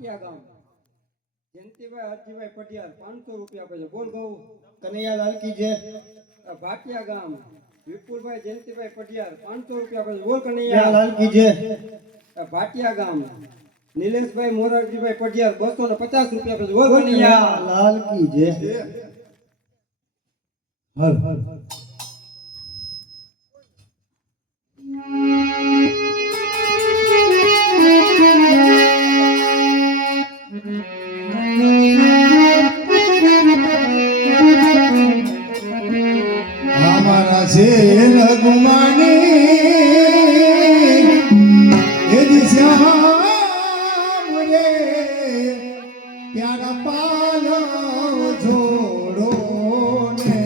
ભાટિયા ગામ જયંતિભાઈ હરજીભાઈ પટિયાર 500 રૂપિયા આપે છે. બોલ ગૌ કનૈયાલાલ કી જય. ભાટિયા ગામ વિપુલભાઈ જયંતિભાઈ પટિયાર 500 રૂપિયા આપે છે. બોલ કનૈયા લાલ કી જય. ભાટિયા ગામ નિલેશભાઈ મોરારજીભાઈ પટિયાર 250 રૂપિયા આપે છે. બોલ કનૈયા લાલ કી જય. હર હર हमारा से लगमानी ये श्याम रे प्यारा पालो छोड़ो ने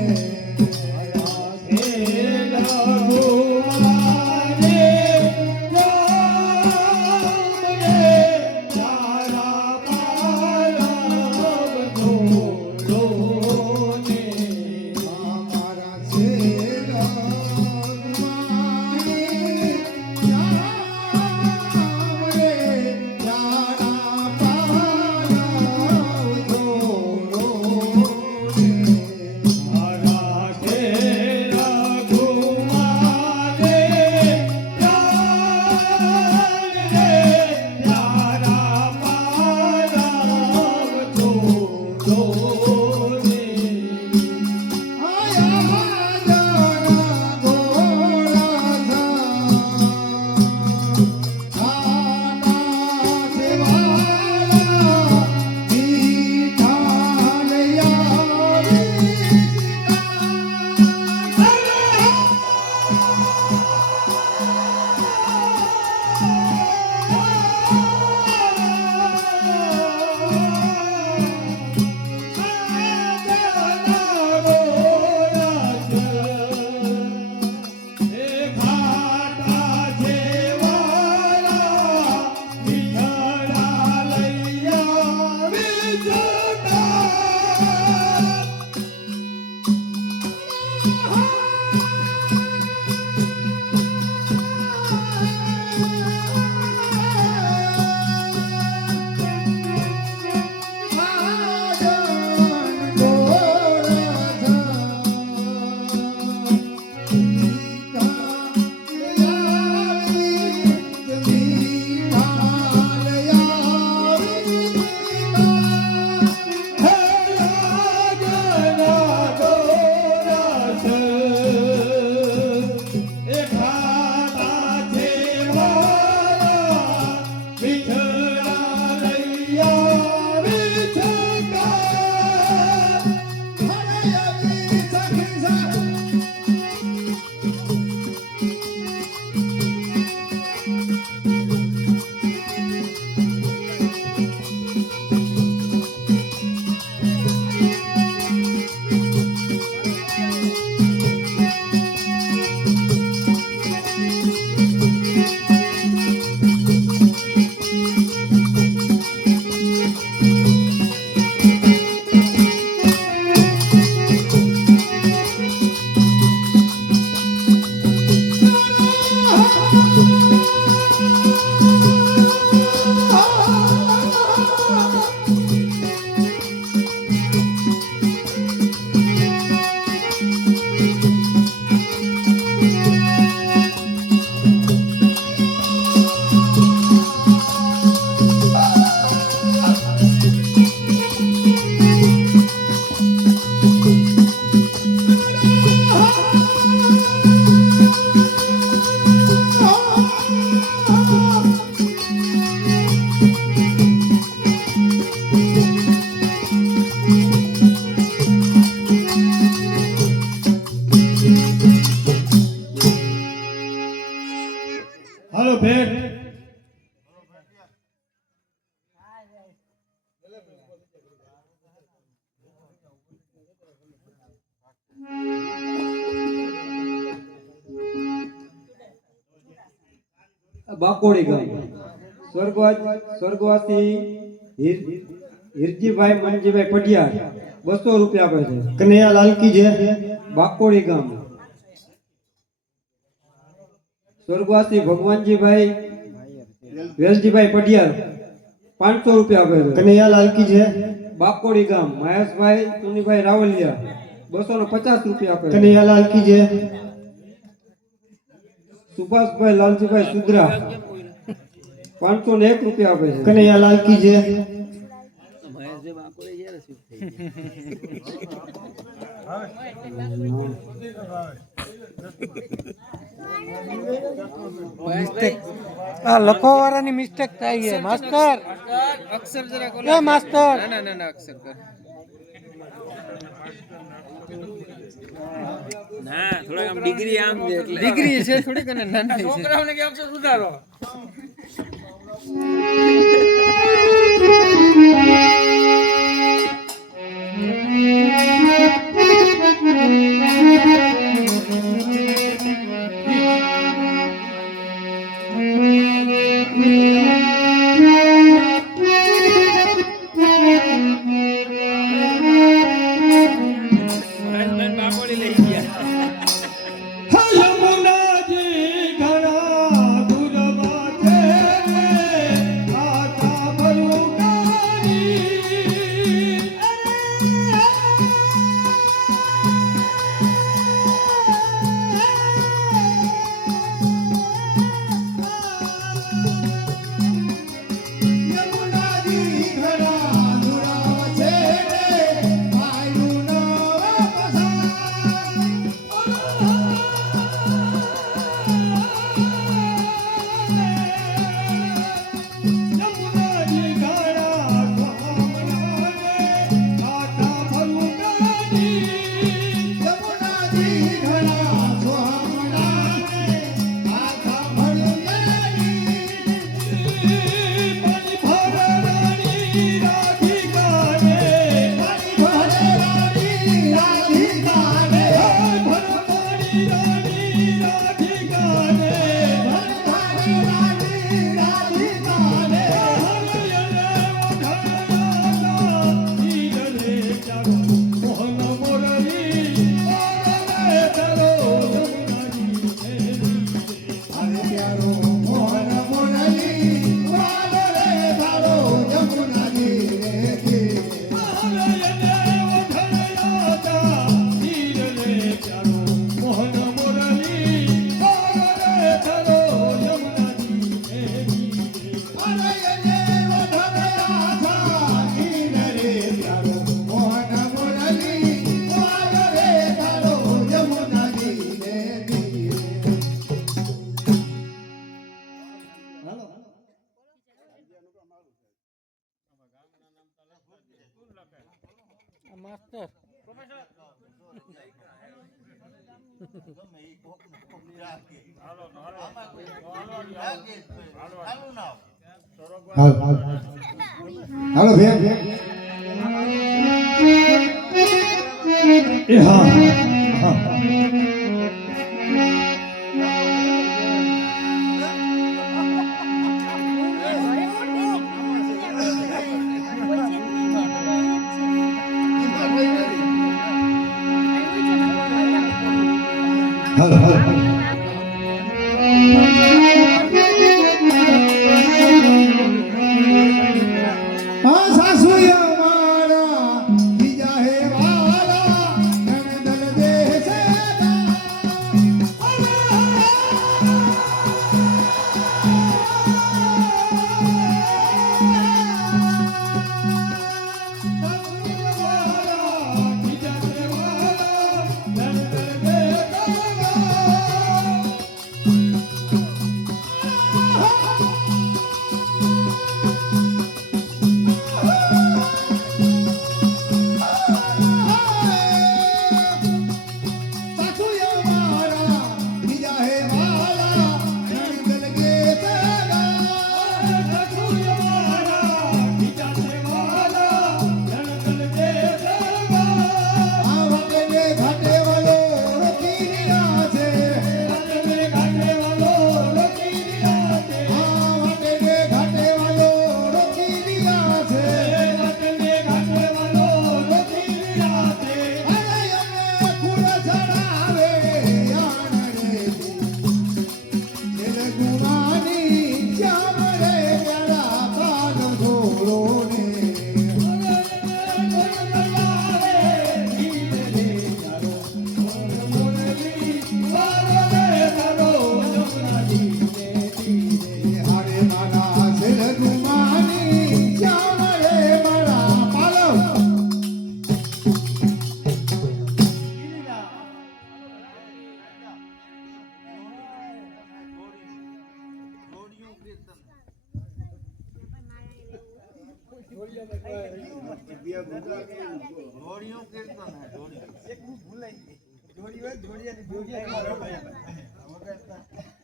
हेलो भेट બાકોડી ગામ સ્વર્ગવાસી હિરજીભાઈ મનજીભાઈ પટિયાર 200 રૂપિયા આપે છે. કનૈયાલાલ કી જય. બાકોડી ગામ સ્વર્ગવાસી ભગવાનજીભાઈ વેલજીભાઈ પટિયાર 500 રૂપિયા આપે છે. કનૈયાલાલ કી જય બાકોડી ગામ મહેશભાઈ ચુનીભાઈ રાવલિયા 250 રૂપિયા આપે છે. કનૈયાલાલ કી જય સુભાષભાઈ લાલજીભાઈ સુદ્રા 501 રૂપિયા આપે છે. કનૈયાલાલ કી જય આ લખો વાળાની મિસ્ટેક થાય છે માસ્ટર અક્ષર જરા એ માસ્ટર ના અક્ષર કર ના થોડાક આમ ડિગ્રી આમ છે એટલે ડિગ્રી છે થોડીક અને નાની છે છોકરાઓને કે અક્ષર સુધારો બાકોડી લઈ ગયા યમુનાજી ઘણા દૂરમાં છે આતા ભલુકાની યમુનાજી ઘણા દૂરમાં છે આયુ યમુનાજી ઘણા આતા ભલુકાની યમુનાજી ઘણા આતા ભલુકાની પાણી ભરાણી રાધિકાને પાણી ભરાણી રાધિકાને ભરપાણી રાણી રાધિકાને ભરપાણી રાણી રાધિકાને મોહન મોરલી અરે પ્યારો મોહન મોરલી વાદળે ધારો યમુનાજી રે મોહન મોરલી વાદળે ધારો યમુનાજી અરે એને વધાયા છાની રે પ્યારો મોહન મોરલી વાદળે ધારો યમુનાજી રે હાલો માસ્ટર હાલો ભેર એ હા હા હાલો હાલો આ સાસુયા મારા બીજા હે વાલા નણદલ દેશે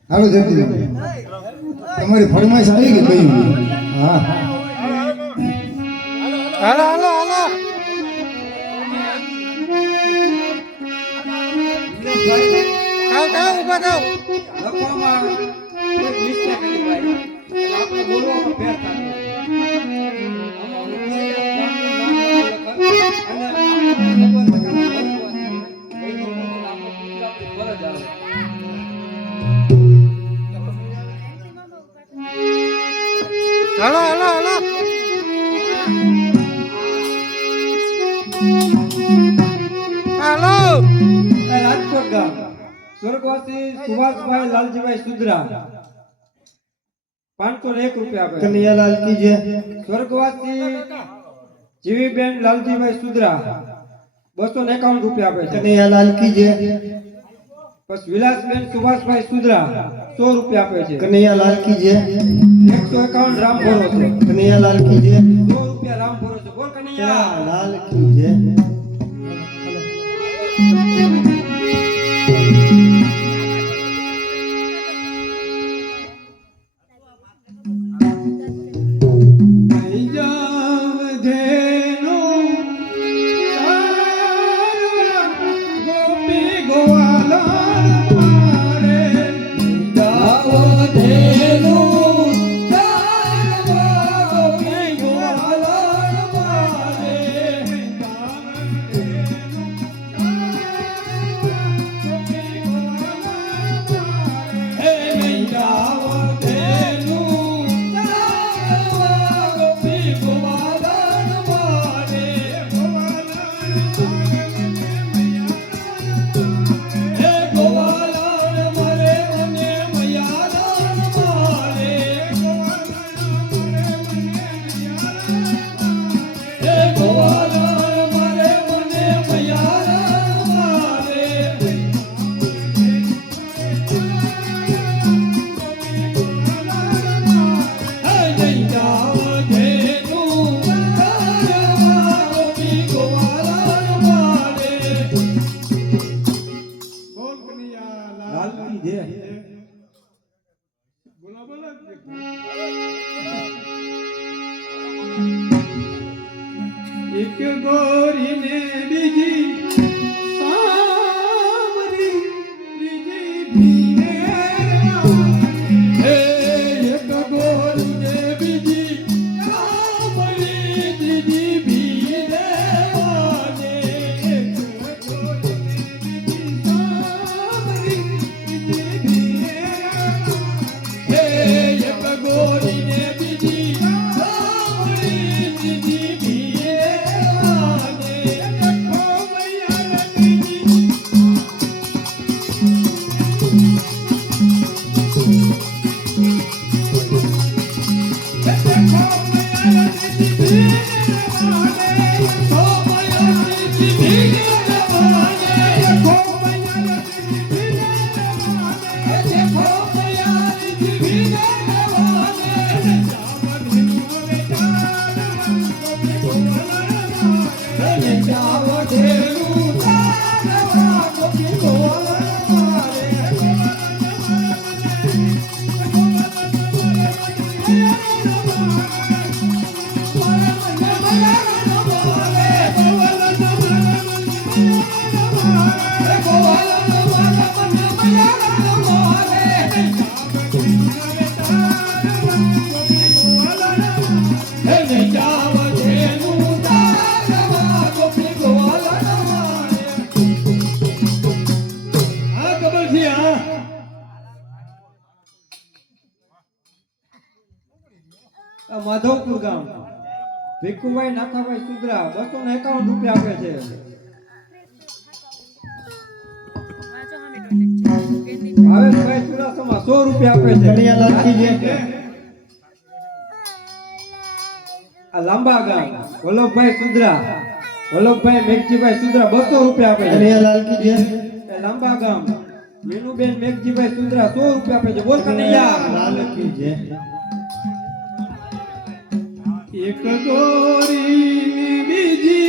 હાલો જલ્દી તમારી ફરમાઈશ આવી ગઈ ભાઈ હા હાલો હાલો હાલો થાવ ઉભા થાવ. લખવામાં કોઈ mistake હતી ભાઈ. એટલે આપણે બોલવામાં ફેર થતો. આમાં અને આપણને ખબર છે કે આમાં લખવાનું છે. કઈ લોકો આપણે ગુજરાતી ફરજ આવે. હાલો હાલો હાલો હાલો. રાજકોટ ગામ સ્વર્ગવાસી સુભાષભાઈ લાલજીભાઈ સુદ્રા 501 રૂપિયા આપે. કનૈયાલાલ કી જય સ્વર્ગવાસી જીવીબેન લાલજીભાઈ સુદ્રા 251 રૂપિયા આપે છે. કનૈયાલાલ કી જય પછી વિલાસબેન સુભાષભાઈ સુદ્રા 100 રૂપિયા આપે છે. કનૈયાલાલ કી જય 151 રામ ભરો છે. કનૈયાલાલ કી જય 100 રૂપિયા રામ ભરો છે. બોલ કનૈયા. લાલ કી જય લાલ કી જય. એક ગોરી ને બીજી સાવરી ત્રીજી ભીને હે એક ગોરી ને બીજી સાવરી ત્રીજી ભીને વાને એક ગોરી ને બીજી સાવરી ત્રીજી ભીને હે એક ગોરી ને બીજી સાવરી ત્રીજી ભીને માધવપુર ગામ ભીખુભાઈ નાથાભાઈ સુદ્રા 251 રૂપિયા આપે છે. ભાવેશભાઈ ચુડાસમા 100 રૂપિયા આપે છે. કનૈયાલાલ કી જય આ લાંબા ગામ વલ્લભભાઈ સુદ્રા વલ્લભભાઈ મેઘજીભાઈ સુદ્રા 200 રૂપિયા આપે છે. કનૈયાલાલ કી જય આ લાંબા ગામ મીનુબેન મેઘજીભાઈ સુદ્રા 100 રૂપિયા આપે છે. બોલ કનૈયા. લાલ કી જય એક ગોરી બીજી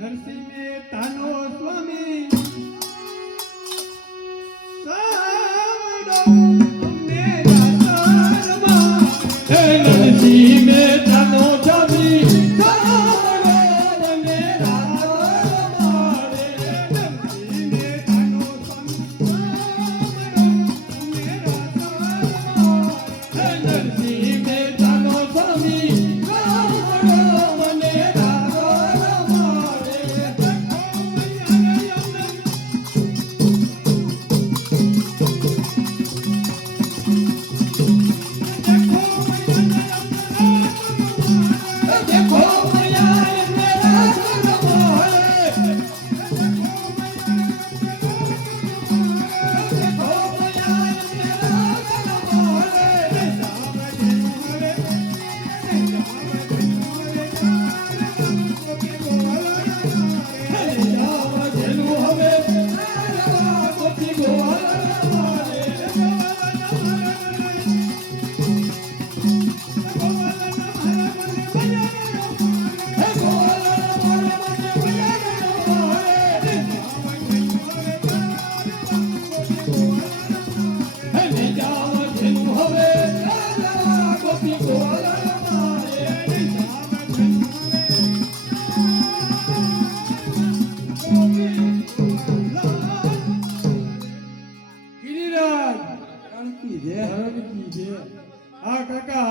નરસિંહ મહેતાનો સ્વામી સાવડો અમને દાતારમાં. હે નરસિંહ મહેતાનો સ્વામી સાવડો અમને દાતારમાં. નરસિંહ મહેતાનો સ્વામી સાવડો અમને દાતારમાં. હે નરસિંહ મહેતાનો સ્વામી સાવડો અમને હા કાકા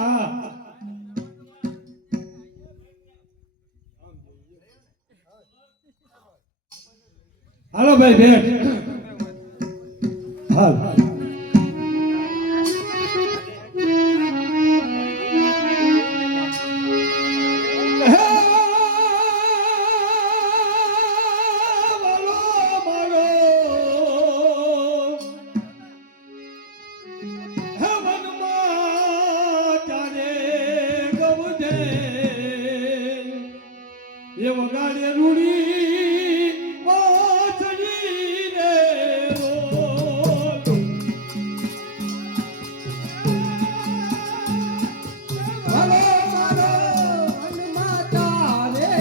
હાલો ભાઈ ભેટ હાલ એ વગાડે રૂડી વાસળી રે રોલ. હાલો મારો મનમાં તારે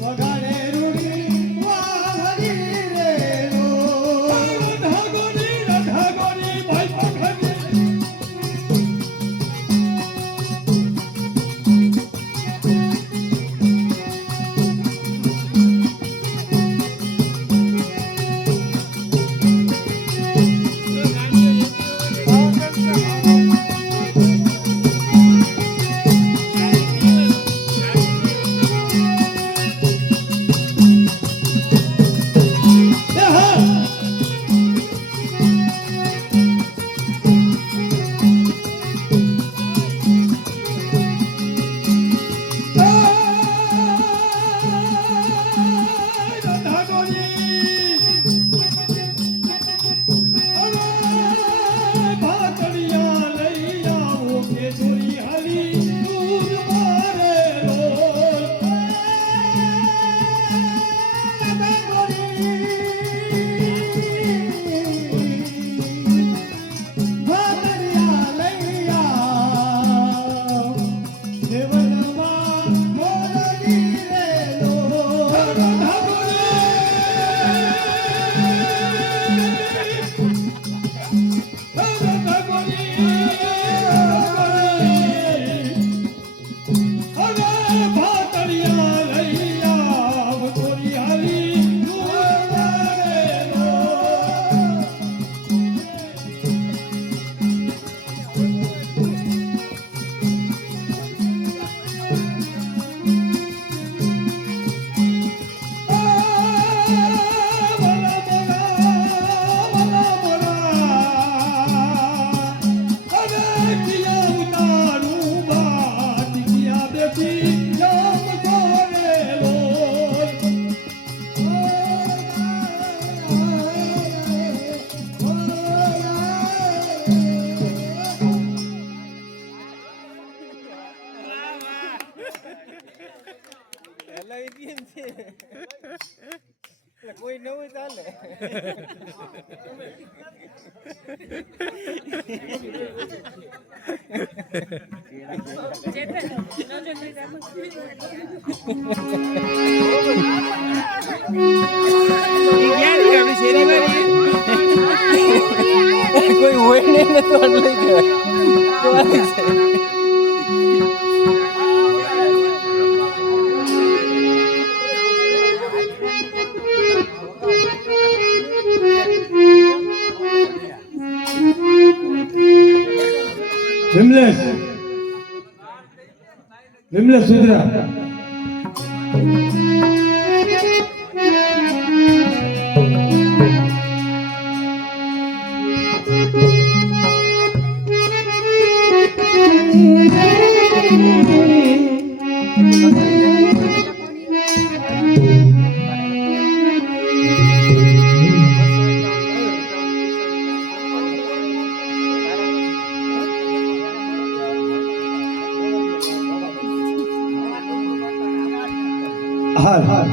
વગાડે રૂડી વાસળી રે રોલ. ભાતડિયા કોઈ નવું ચાલે કોઈ હોય નહીં ને તો લઈ જાય વિમલેશ સુધરા હાલ હાલ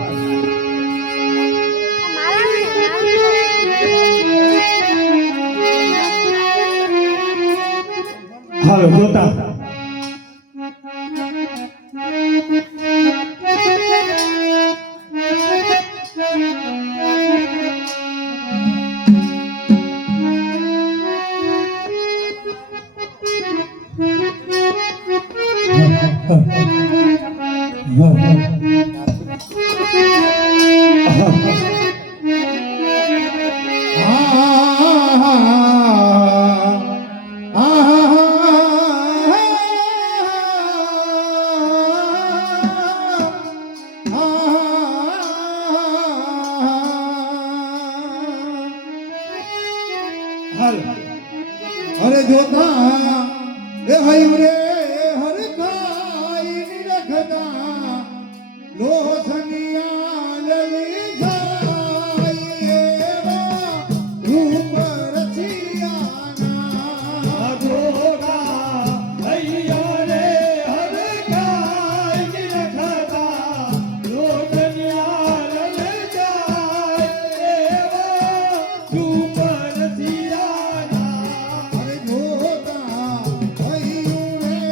જોતા અરે જોતા એ હૈમ રે હર ખાઈ નિરખતા લોસનિયા લલી જાય એવા રૂપ રચિયાના જોતા હૈયા રે હર ખાઈ નિરખતા લોસનિયા લલી જાય એવા રૂપ રચિયાના અરે જોતા હૈયું રે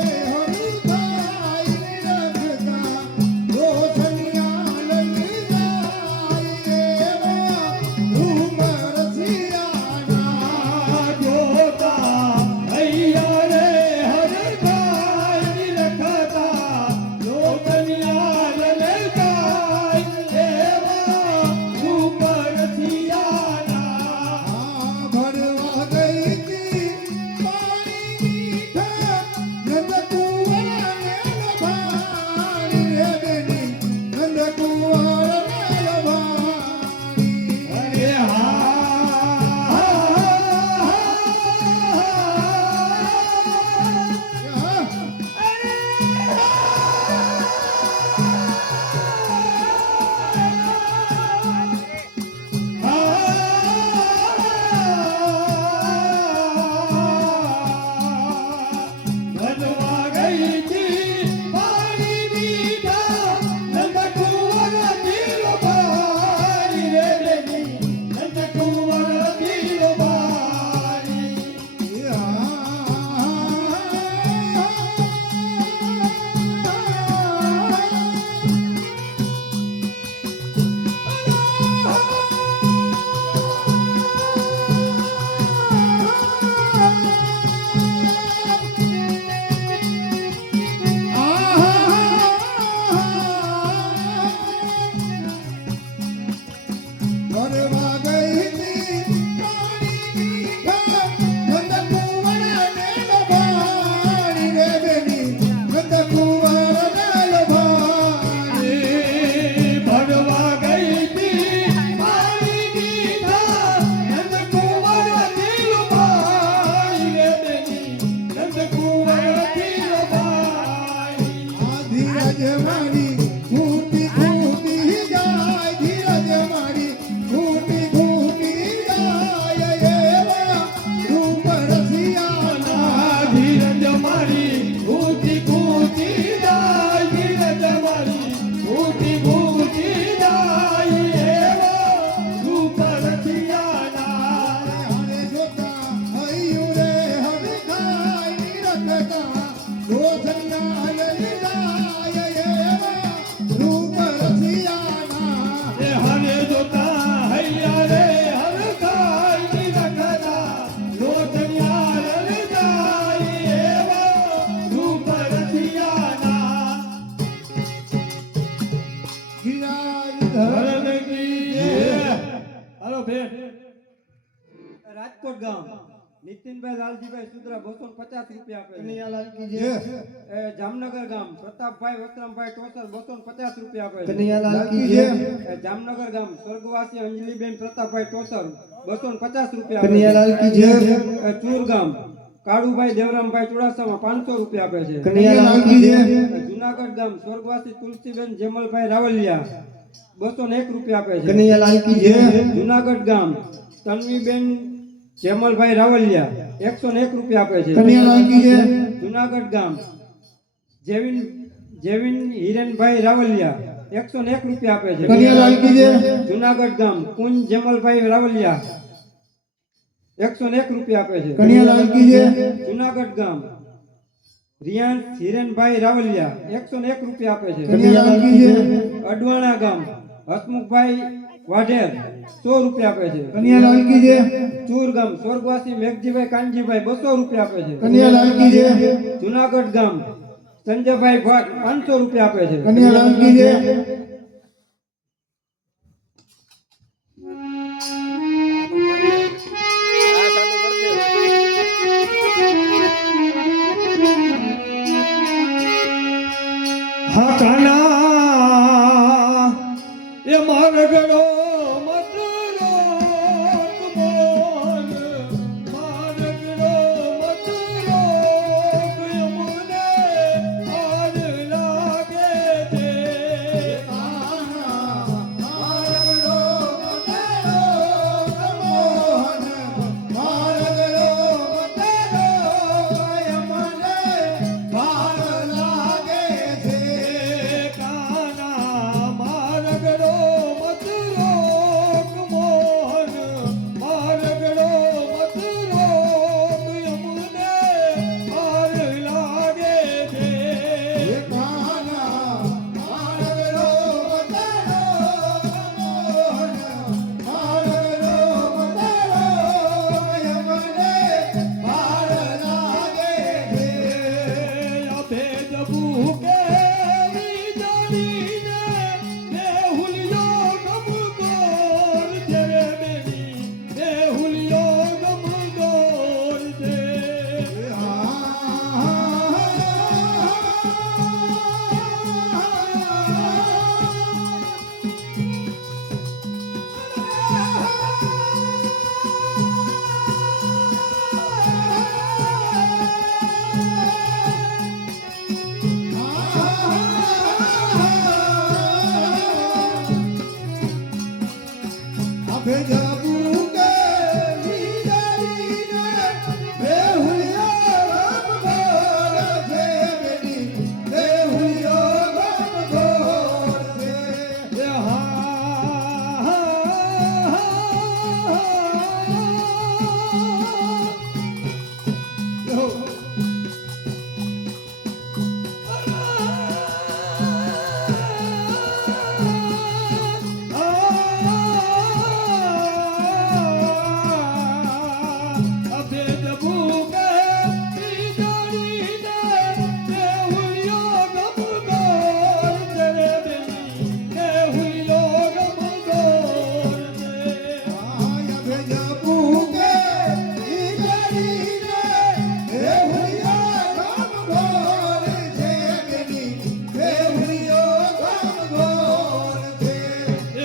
નીતિનભાઈ લાલજીભાઈ સુદ્રા 250 રૂપિયા આપે છે. કનૈયાલાલ કી જય જામનગર ગામ પ્રતાપભાઈ વસ્ત્રામભાઈ ટોસર 250 રૂપિયા આપે છે. કનૈયાલાલ કી જય જામનગર ગામ સ્વર્ગવાસી અંજલિબેન પ્રતાપભાઈ ટોસર 250 રૂપિયા આપે છે. કનૈયાલાલ કી જય ચૂર ગામ કાળુભાઈ દેવરામભાઈ ચુડાસમા 500 રૂપિયા આપે છે. કનૈયાલાલ કી જય જુનાગઢ ગામ સ્વર્ગવાસી તુલસીબેન જેમલભાઈ રાવલિયા 201 રૂપિયા આપે છે. કનૈયાલાલ કી જય જુનાગઢ ગામ તન્વીબેન જેમલભાઈ રાવલિયા 101 રૂપિયા આપે છે. કનૈયાલાલ કી જય જુનાગઢ ગામ જેવિન હિરેનભાઈ રાવલિયા 101 રૂપિયા આપે છે. કનૈયાલાલ કી જય જુનાગઢ ગામ કુંજ જેમલભાઈ રાવલિયા 101 રૂપિયા આપે છે. કનૈયાલાલ કી જય જુનાગઢ ગામ રિયાંશ હિરેનભાઈ રાવલિયા 101 રૂપિયા આપે છે. કનૈયાલાલ કી જય અડવાણા ગામ હસમુખભાઈ વાઢેર 100 રૂપિયા આપે છે. કનૈયાલાલ કી જય ચૂર ગામ સ્વર્ગવાસી મેઘજીભાઈ કાનજીભાઈ 200 રૂપિયા આપે છે. કનૈયાલાલ કી જય જુનાગઢ ગામ સંજયભાઈ ભટ્ટ 500 રૂપિયા આપે છે. કનૈયાલાલ કી જય આ ચાલુ કરી દે. હા કાના એ મારગડો મતરો કમોન મારગડો મતરો કયમને આજ લાગે છે મારગડો મતેરો કમોહન મારગડો મતેરો કયમને ભાર લાગે છે કાના મારગડો મતરો કમોન મારગડો મતરો કયમને આજ લાગે છે કાના મારગડો મતેરો કમોહન મારગડો મતેરો કયમને ભાર લાગે છે અભેદ ભૂકે વિજળીને દેહુલિયો ગમગોર છે રે બેની દેહુલિયો ગમગોર છે એ અભેદ ભૂકે વિજળીને દેહુલિયો ગમગોર છે રે બેની દેહુલિયો ગમગોર છે એ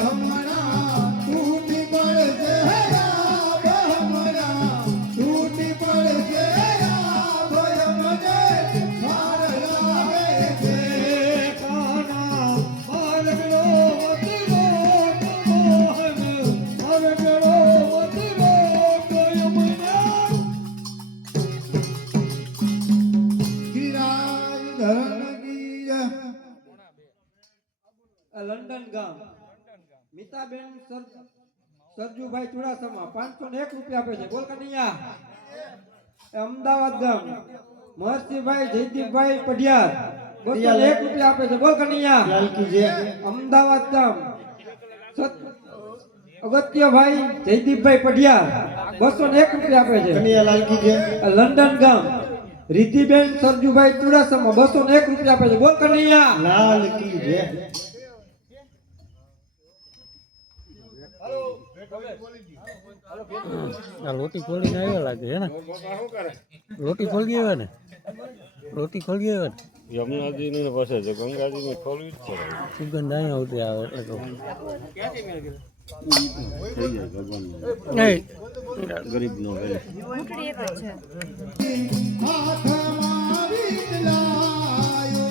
હમારા તૂટી પડ ગયા હમારા તૂટી પડ ગયા અમને ભાર લાગે છે કાના મારગડો મતરો કમોહન મારગડો મતરો કયમને લંડન ગામ મિતાબેન સરજુભાઈ ચુડાસમા 501 રૂપિયા આપે છે. બોલ કનૈયા. અમદાવાદ ગામ મહર્ષિભાઈ જયદીપભાઈ પઢિયાર 201 રૂપિયા આપે છે. બોલ કનૈયા. અમદાવાદ ગામ અગત્યભાઈ જયદીપભાઈ પઢિયાર 201 રૂપિયા આપે છે. કનૈયાલાલ કી જય લંડન ગામ રિદ્ધિબેન સરજુભાઈ ચુડાસમા 201 રૂપિયા આપે છે. બોલ કનૈયા લાલ કી જય. આ લોટી ખોલીને આવ્યા લાગે હે ને લોટી ખોલી આવ્યા ને લોટી ખોલી આવ્યા ને યમુનાજી ની પાસે છે ગંગાજી ની ખોલવી જ છે સુગંધ અહીંયા આવતી આવે એટલે તો થઈ જાય ભગવાન નહીં ગરીબ નો વેલ હાથમાં વીંટલાયો.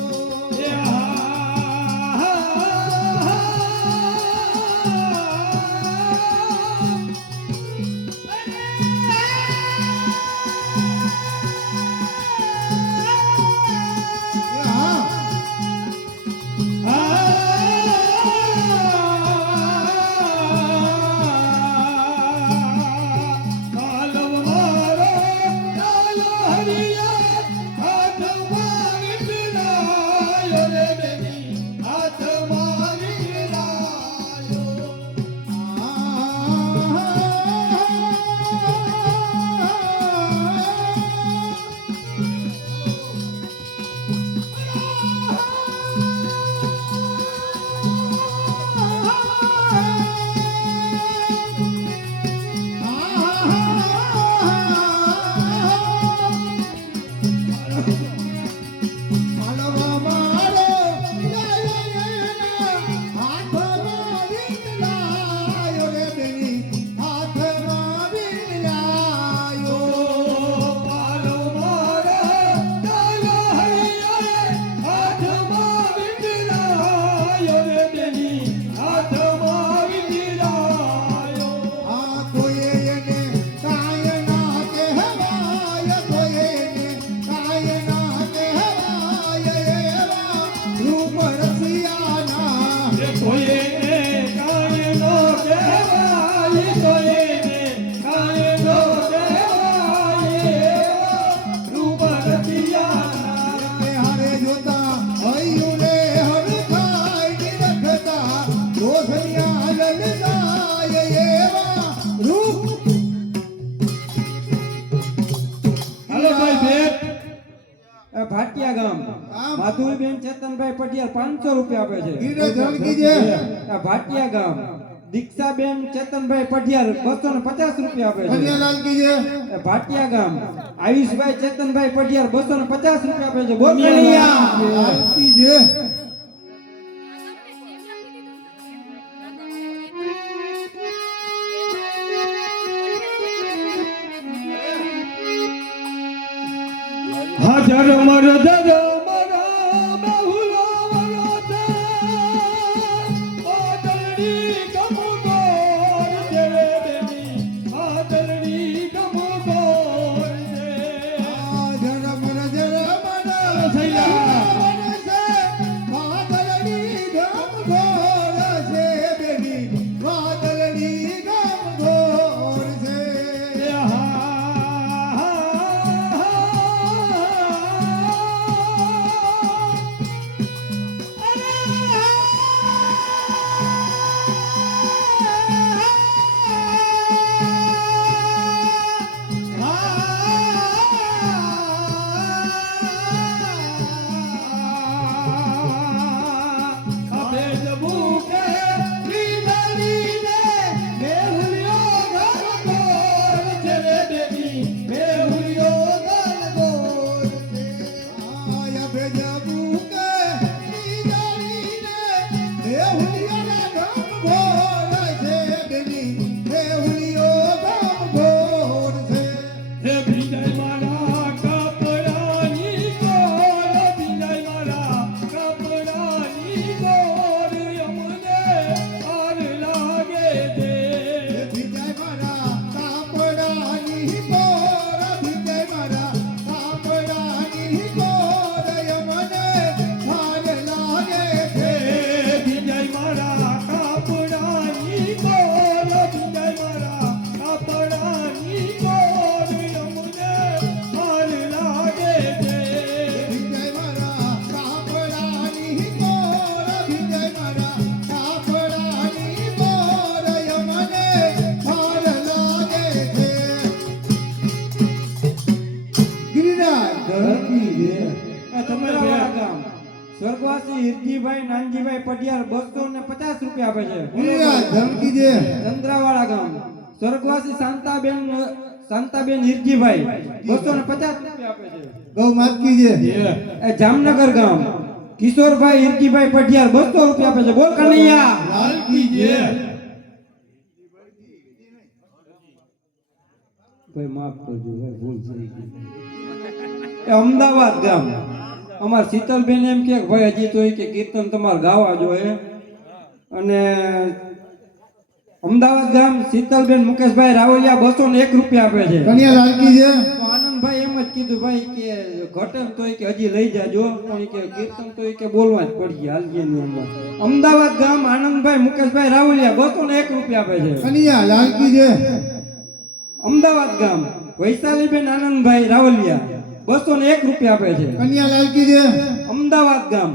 ભાટિયા ગામ માધુરીબેન ચેતનભાઈ પટિયાર 500 રૂપિયા આપે છે. ગીરે જળ કીજે. ભાટિયા ગામ દીક્ષાબેન ચેતનભાઈ પટિયાર 250 રૂપિયા આપે છે. કન્યાલાલ કીજે. ભાટિયા ગામ આયુષભાઈ ચેતનભાઈ પટિયાર 250 રૂપિયા આપે છે. બોલ કનૈયા લાલ કીજે. હાજર મરદ મરા બહુલા વરાતે આદરણી ગમગોર દે બેની આદરણી ગમગોર દે જરમ જરમ સૈયા વાદળની ગમ ઘોર છે બેની વાદળની ગમ ઘોર છે. સ્વર્ગવાસી હિરજીભાઈ નાનજીભાઈ પઢિયાર 250 રૂપિયા આપે છે. વીરા ધમકી દે. ચંદ્રાવાળા ગામ સ્વર્ગવાસી શાંતાબેન હિરજીભાઈ 250 રૂપિયા આપે છે. ગૌ માતકી દે. એ જામનગર ગામ કિશોરભાઈ હિરજીભાઈ પઢિયાર 200 રૂપિયા આપે છે. બોલ કનૈયા લાલ કી જય. ભાઈ માફ કરજો ભાઈ ભૂલ થઈ ગઈ. એ અમદાવાદ ગામ અમાર શીતલબેન એમ કે ભાઈ હજી તો કે કીર્તન તમારે ગાવા જોઈએ અને અમદાવાદ ગામ શીતલબેન મુકેશભાઈ રાવલિયા 201 રૂપિયા આપે છે. કન્યા લાલ કી જય. તો આનંદભાઈ એમ જ કીધું ભાઈ કે ઘટન તો કે હજી લઈ જાજો પણ કે કીર્તન તો કે બોલવા જ પડી હાલજી ની અંદર. અમદાવાદ ગામ આનંદભાઈ મુકેશભાઈ રાવલિયા 201 રૂપિયા આપે છે. કન્યા લાલ કી જય. અમદાવાદ ગામ વૈશાલીબેન આનંદભાઈ રાવલિયા 201 રૂપિયા આપે છે. કન્યા લાલ કી જય. અમદાવાદ ગામ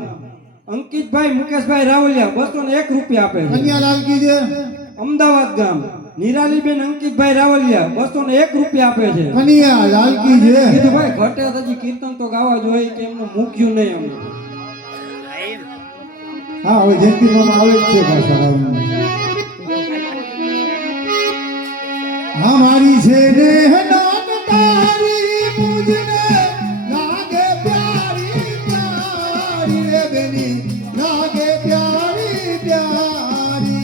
અંકિતભાઈ મુકેશભાઈ રાવલિયા 201 રૂપિયા આપે છે. કન્યા લાલ કી જય. અમદાવાદ ગામ નિરાલીબેન અંકિતભાઈ રાવલિયા 201 રૂપિયા આપે છે. કન્યા લાલ કી જય. કીધું ભાઈ ઘટે હજી કીર્તન તો ગાવા જોઈએ કે એમનું મૂક્યું નહીં અમને. હા હવે જયંતીમાં આવે જ છે પાછા. हमारी से नाम तारी मुझने लागे प्यारी प्यारी रे बेनी लागे प्यारी प्यारी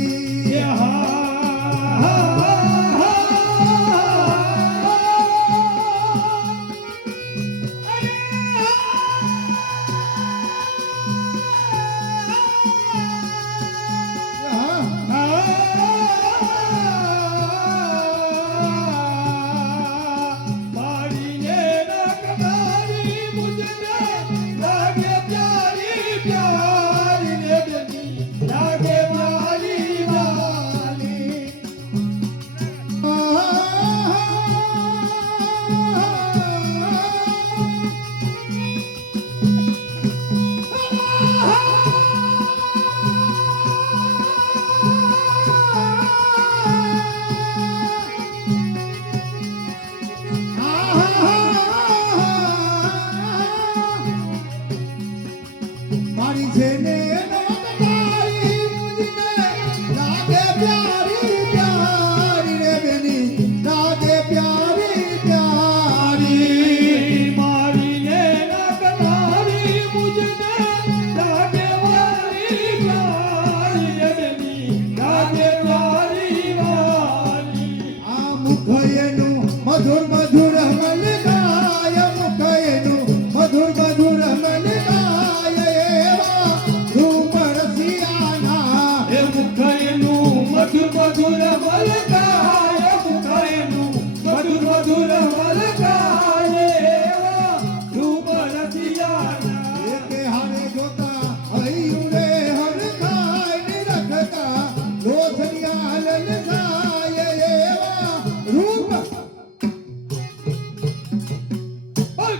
મધુર મધુર મન ગાય મુખયનું મધુર મધુર મન ગાય એવા રૂપ રસિયાના એ મુખયનું મધુર મધુર મલકાય મુખયનું મધુર મધુર મલકાય એવા રૂપ રસિયાના કે હારે જોતા હૈયું રે હર ખાય નિરખતા લોસનિયા લલસાય એવા રૂપ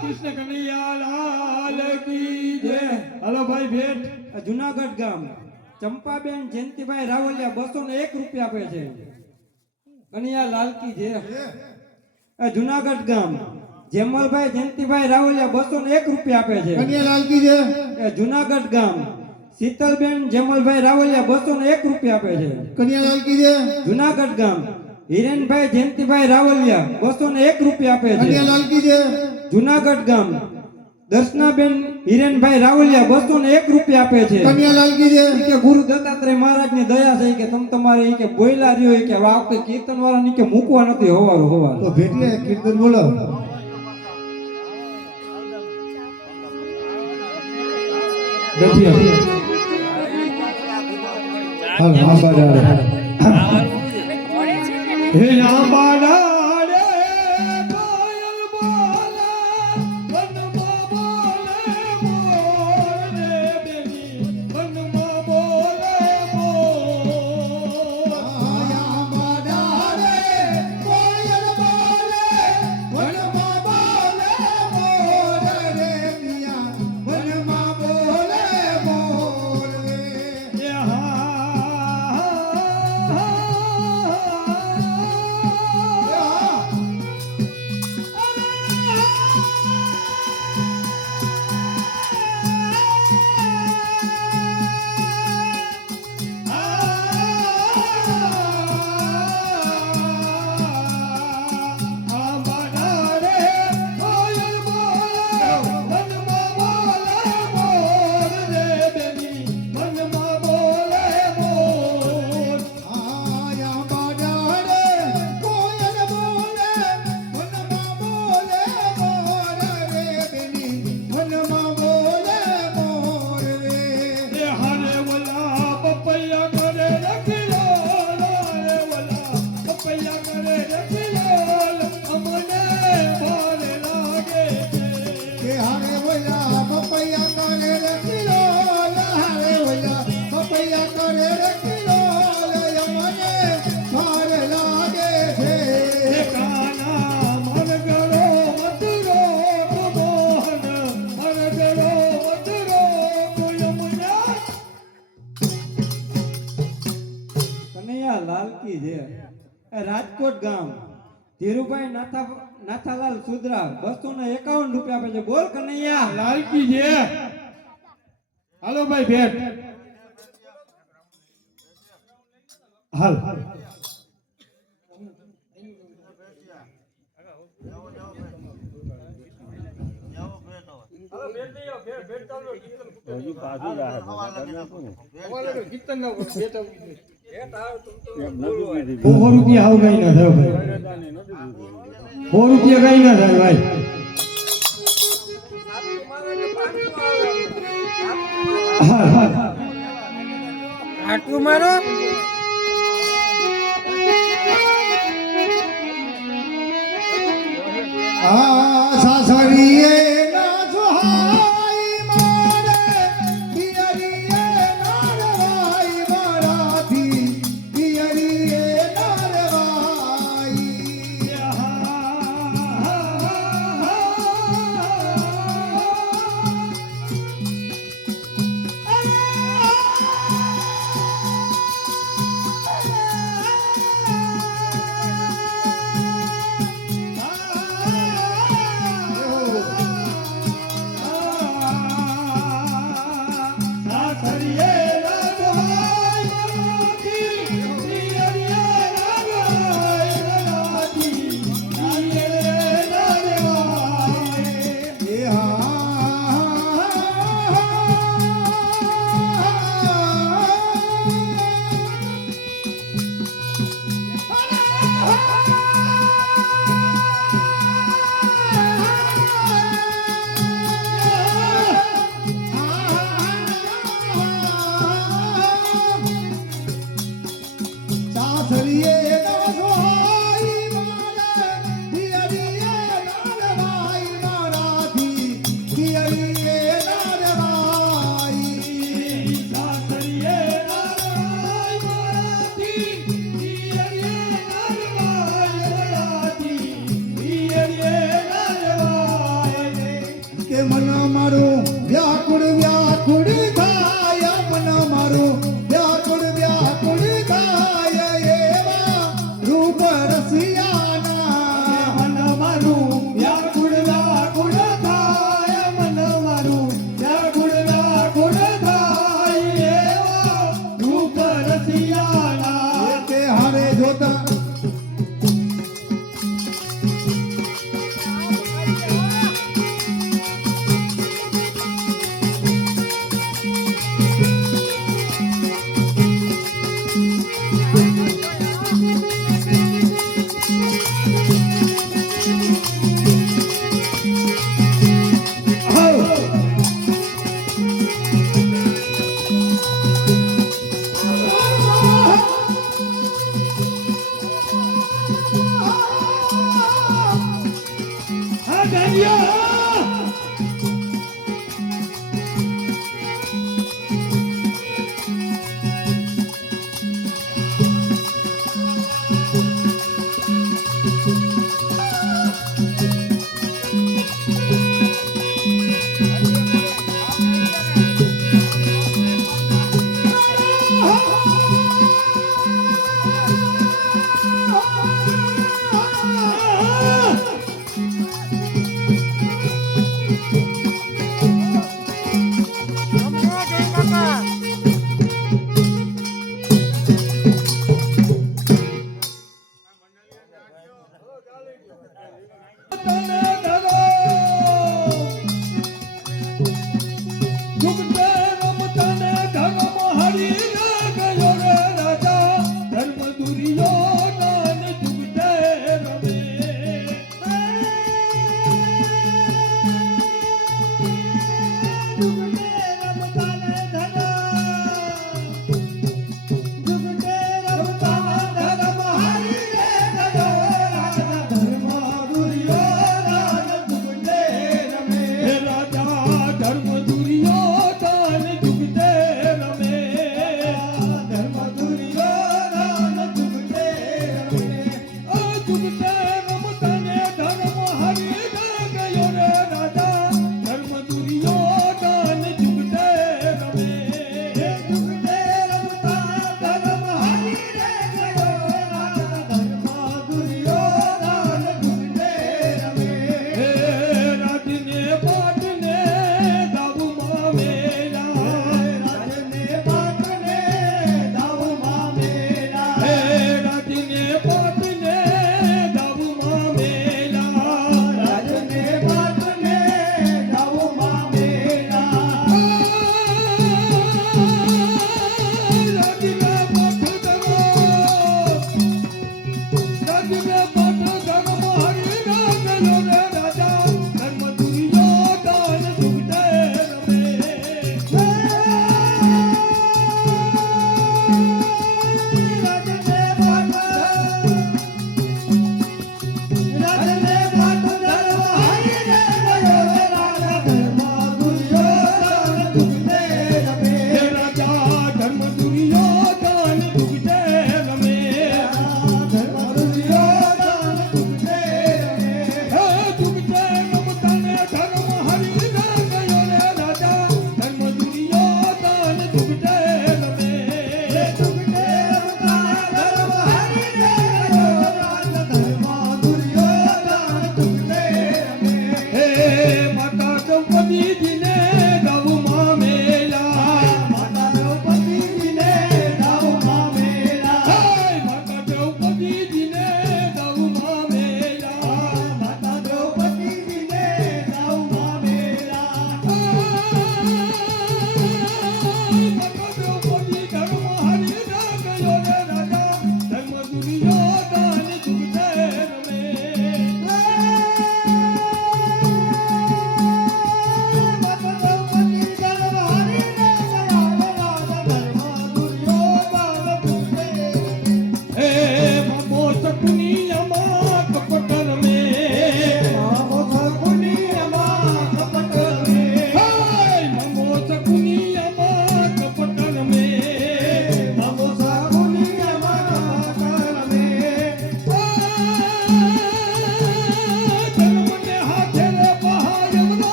કૃષ્ણ કનૈયા લાલ કી જય. હાલો ભાઈ ભેટ. જુનાગઢ ગામ ચંપાબેન જયંતિભાઈ રાવલિયા 201 રૂપિયા આપે છે. કનૈયા લાલ કી જય. જુનાગઢ ગામ જેમલભાઈ જયંતિભાઈ રાવલિયા 201 રૂપિયા આપે છે. કન્યા લાલ કી જય. જુનાગઢ ગામ શીતલબેન જેમલભાઈ રાવલિયા 201 રૂપિયા આપે છે. કન્યા લાલ કી જય. જુનાગઢ ગામ હિરેનભાઈ જયંતિભાઈ રાવલિયા 201 રૂપિયા આપે છે. કન્યા લાલ કી જય. જુનાગઢ ગામ દર્શનાબેન હિરેનભાઈ રાવલિયા 201 રૂપિયા આપે છે. કન્યા લાલ કી જય. ઈ કે ગુરુ દત્તાત્રેય મહારાજ ની દયા છે કે તમ તમારે ઈ કે બોયલા રહ્યો ઈ કે આ વખતે કીર્તન વાળા ની કે મૂકવા નથી હવારો હવાર. તો ભેટીએ કીર્તન બોલો. બેઠીએ. હાલ હા બાડાડે. હે આંબાડા રે કોયલ બોલે વનમાં બોલે મોર રે બેની વનમાં બોલે મોર. આયા બાડાડે કોયલ બોલે વનમાં બોલે મોર રે મિયા વનમાં બોલે મોર રે. એ હા લાલકી છે. એ રાજકોટ ગામ ધીરુભાઈ નાથાલાલ સુદ્રા 251 રૂપિયા આપે છે. બોલ કનૈયા. લાલકી છે. હાલો ભાઈ ભેટ. હાલ. હજુ પાછું જ આવે ₹100 આવું કઈ ના થાય ભાઈ. ₹100 કઈ ના થાય ભાઈ. હાલ હાલ. આટલું મારો આ સાસરીએ ના જોહાઈ મારે પિયરીએ નારવાઈ મારાથી પિયરીએ નારવાઈ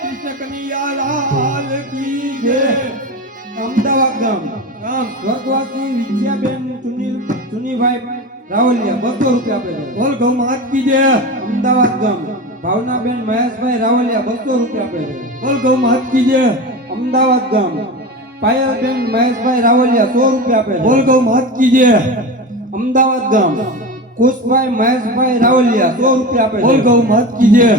કૃષ્ણ કનૈયા લાલ કી જય. અમદાવાદ ગામ સ્વર્ગવાસી વિજયાબેન ચુનીભાઈ રાવલિયા 200 રૂપિયા આપે છે. બોલ ગૌ માત કી જય. અમદાવાદ ગામ ભાવનાબેન મહેશભાઈ રાવલિયા 200 રૂપિયા આપે છે. બોલ ગૌ માત કી જય. અમદાવાદ ગામ પાયલબેન મહેશભાઈ રાવલિયા 100 રૂપિયા આપે છે. બોલ ગૌ માત કી જય. અમદાવાદ ગામ કુશભાઈ મહેશભાઈ રાવલિયા 100 રૂપિયા આપે બોલ છે. ગૌ માત કી જય.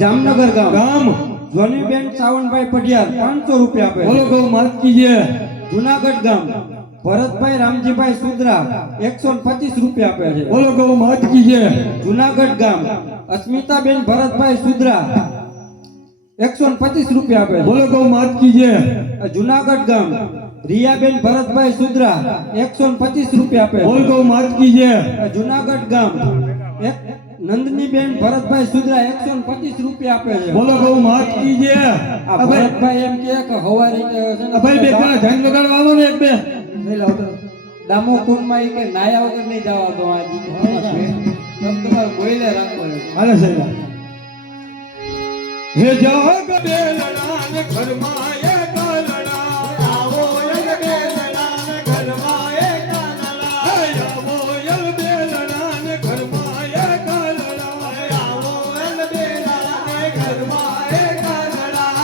જામનગર ગામ ગામ જોનીબેન સાવનભાઈ પઢિયાર 500 રૂપિયા આપે બોલ છે. ગૌ માત કી જય. જુનાગઢ ગામ ભરતભાઈ રામજીભાઈ સુદ્રા 125 રૂપિયા આપે છે. બોલો ગૌ માત કી જય. જુનાગઢ ગામ અસ્મિતાબેન ભરતભાઈ સુદ્રા 125 રૂપિયા આપે છે. બોલો ગૌ માત કી જય. જુનાગઢ ગામ રિયાબેન ભરતભાઈ સુદ્રા 125 રૂપિયા આપે છે. બોલ ગૌ માત કી જય. જુનાગઢ ગામ નંદનીબેન ભરતભાઈ સુદ્રા 125 રૂપિયા આપે છે. બોલો ગૌ માત કી જય. આ ભરતભાઈ એમ કહે કે હવારે કે છે ને ભાઈ બે જણા ધ્યાન લગાડવા આવો ને એક બે. નહીં લાવતો. દામો કુંડમાં ઈ કે નાયા વગર નહીં જવા દો આ તમારે બોઈલે રાખવો છે. હાલે સાહેબ. હે જગ બેલડા ને ઘરમાં એક લડા. આવો યલ બેલડા ને ઘરમાં એક લડા. આવો યલ બેલડા ને ઘરમાં એક લડા. આવો યલ બેલડા ને ઘરમાં એક લડા.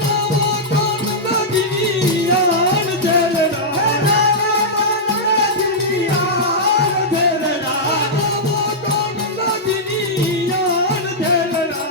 નવો કોણ લગી યાર જેલડા. નવો કોણ લગી યાર જેલડા. નવો કોણ લગી યાર જેલડા.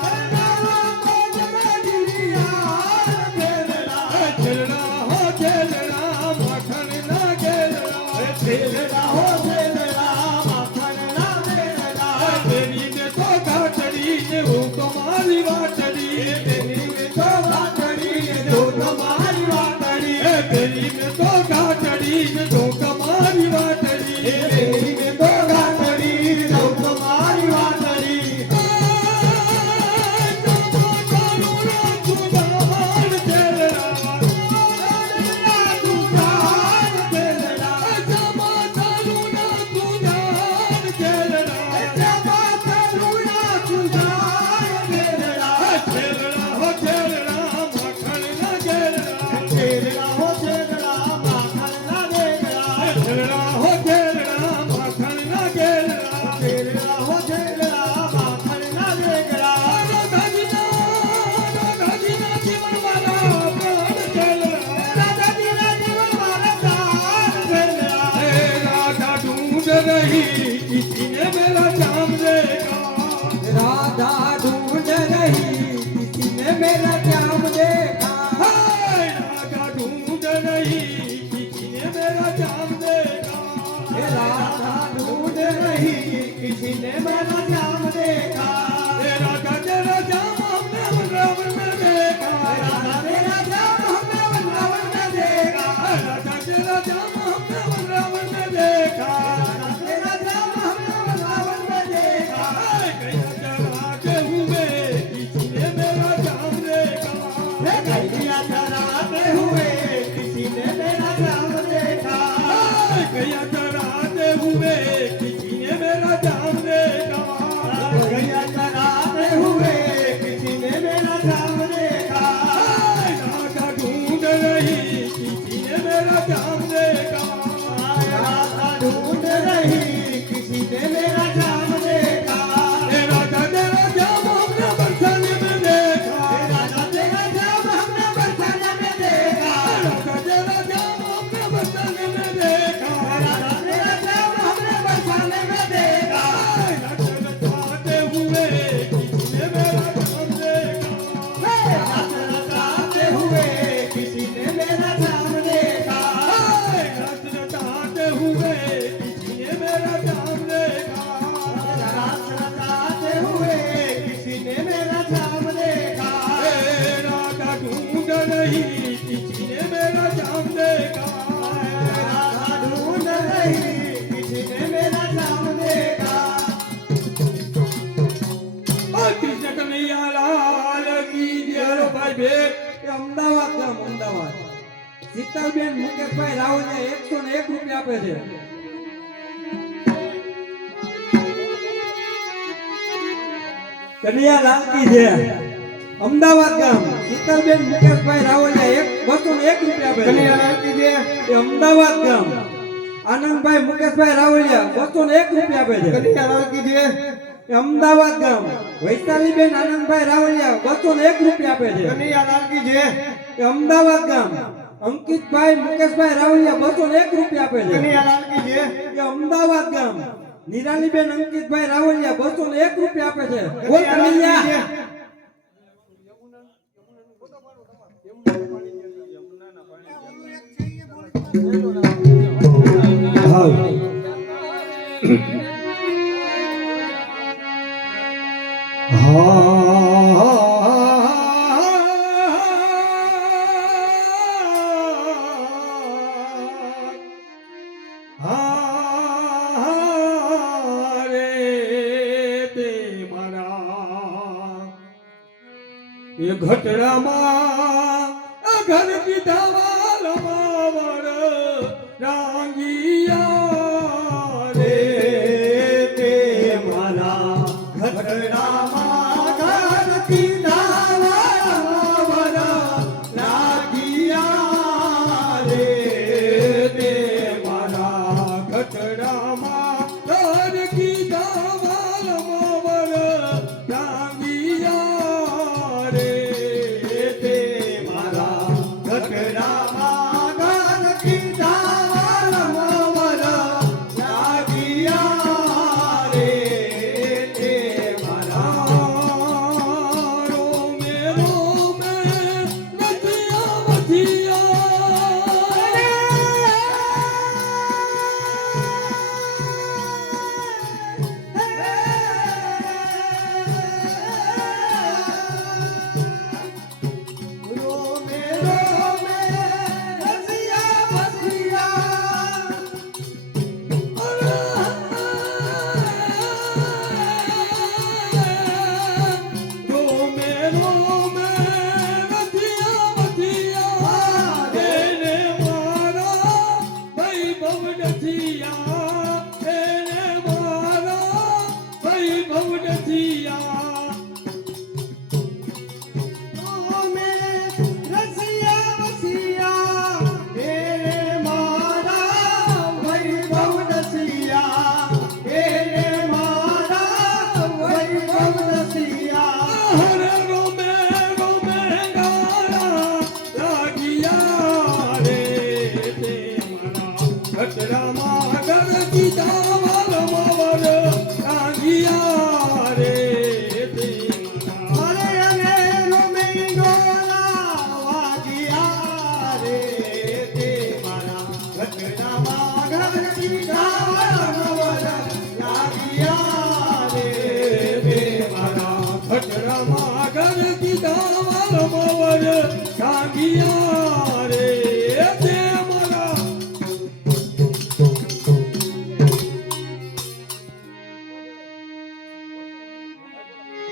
નવો કોણ લગી યાર જેલડા. જેલડા હો જેલડા માખણ ના ગેલડા. જેલડા હો જેલડા માખણ ના ગેલડા. તેરી ને તો ગાંઠડી ને હું તમારી વાટડી. તેરી ને તો ગાંઠડી ને હું તમારી વાટડી. તેરી ને તો ગાંઠડી ને હું તમારી વાટડી. તેરી ને તો ગાંઠડી ને હું તમારી વાટડી. किसी ने मेरा जाम देखा. राधा ढूंढ रही किसी ने मेरा जाम देखा. राधा ढूंढ रही किसी ने मेरा जाम देखा. राधा ढूंढ रही किसी ने मेरा जाम देखा. राधा तेरा जाम हमने वृंदावन में देखा. राधा तेरा जाम हमने वृंदावन में देखा. राधा तेरा जाम हमने वृंदावन में देखा. तेरा जाम हमने वृंदावन में देखा. गैया चराते हुए किसी ने मेरा जाम देखा. गैया चराते हुए किसी ने मेरा जाम देखा. गैया चराते हुए किसी ने मेरा जाम देखा. गैया चराते हुए किसी ने मेरा जाम देखा. राधा ढूंढ रही किसी ने मेरा जाम देखा. राधा ढूंढ रही किसी ने मेरा जाम देखा. राधा तेरा जाम हमने बरसाने में देखा. राधा तेरा जाम हमने बरसाने में देखा. राधा तेरा जाम हमने बरसाने में देखा. राधा तेरा जाम हमने बरसाने में देखा. चराते हुए किसी ने मेरा जाम देखा. रात रचाते हुए किसी ने मेरा जाम देखा. चराते हुए किसी ने मेरा जाम देखा. रात रचाते हुए किसी ने मेरा जाम देखा. राधा ढूंढ रही किसी ने मेरा जाम देखा. राधा ढूंढ रही किसी ने मेरा जाम देखा. कृष्ण कन्हैया लाल की जय. भाई भेट અમદાવાદ ગામ અમદાવાદ શીતલબેન મુકેશભાઈ રાવલિયા 101 રૂપિયા આપે છે. કનૈયા લાલકી છે અમદાવાદ ગામ શીતલબેન મુકેશભાઈ રાવલિયા 201 રૂપિયા આપે છે. કનૈયા લાલકી છે એ અમદાવાદ ગામ આનંદભાઈ મુકેશભાઈ રાવલિયા 201 રૂપિયા આપે છે. કનૈયા લાલકી છે એ અમદાવાદ ગામ વૈશાલીબેન આનંદભાઈ રાવલિયા 201 રૂપિયા આપે છે. કનૈયા લાલકી છે એ અમદાવાદ ગામ અંકિતભાઈ મુકેશભાઈ રાવલિયા 201 રૂપિયા આપે છે. કનૈયા લાલકી છે એ અમદાવાદ ગામ નિરાલીબેન અંકિતભાઈ રાવલિયા 201 રૂપિયા આપે છે. બોલ કનૈયા. એ ઘટડામાં ઘર કીધા વાલમાવર રાંગિયા રે તે મારા ઘટડામાં ઘર કીધા વાલમાવર રાંગિયા રે તે મારા ઘટડામાં ઘર કીધા વાલમાવર રાંગિયા રે તે મારા ઘટડામાં ઘર કીધા વાલમાવર રાંગિયા રે તે મારા રોમે રોમે વધિયા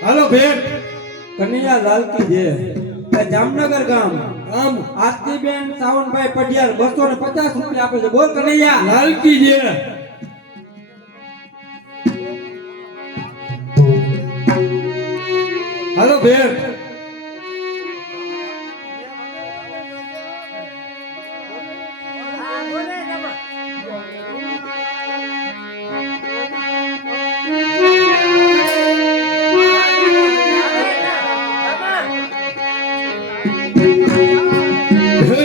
હાલો ભેટ કનૈયા લાલકી છે એ જામનગર ગામ આરતીબેન સાવનભાઈ પડિયાર 250 રૂપિયા આપે છે. બોલ કનૈયા લાલકી છે. હાલો ભેટ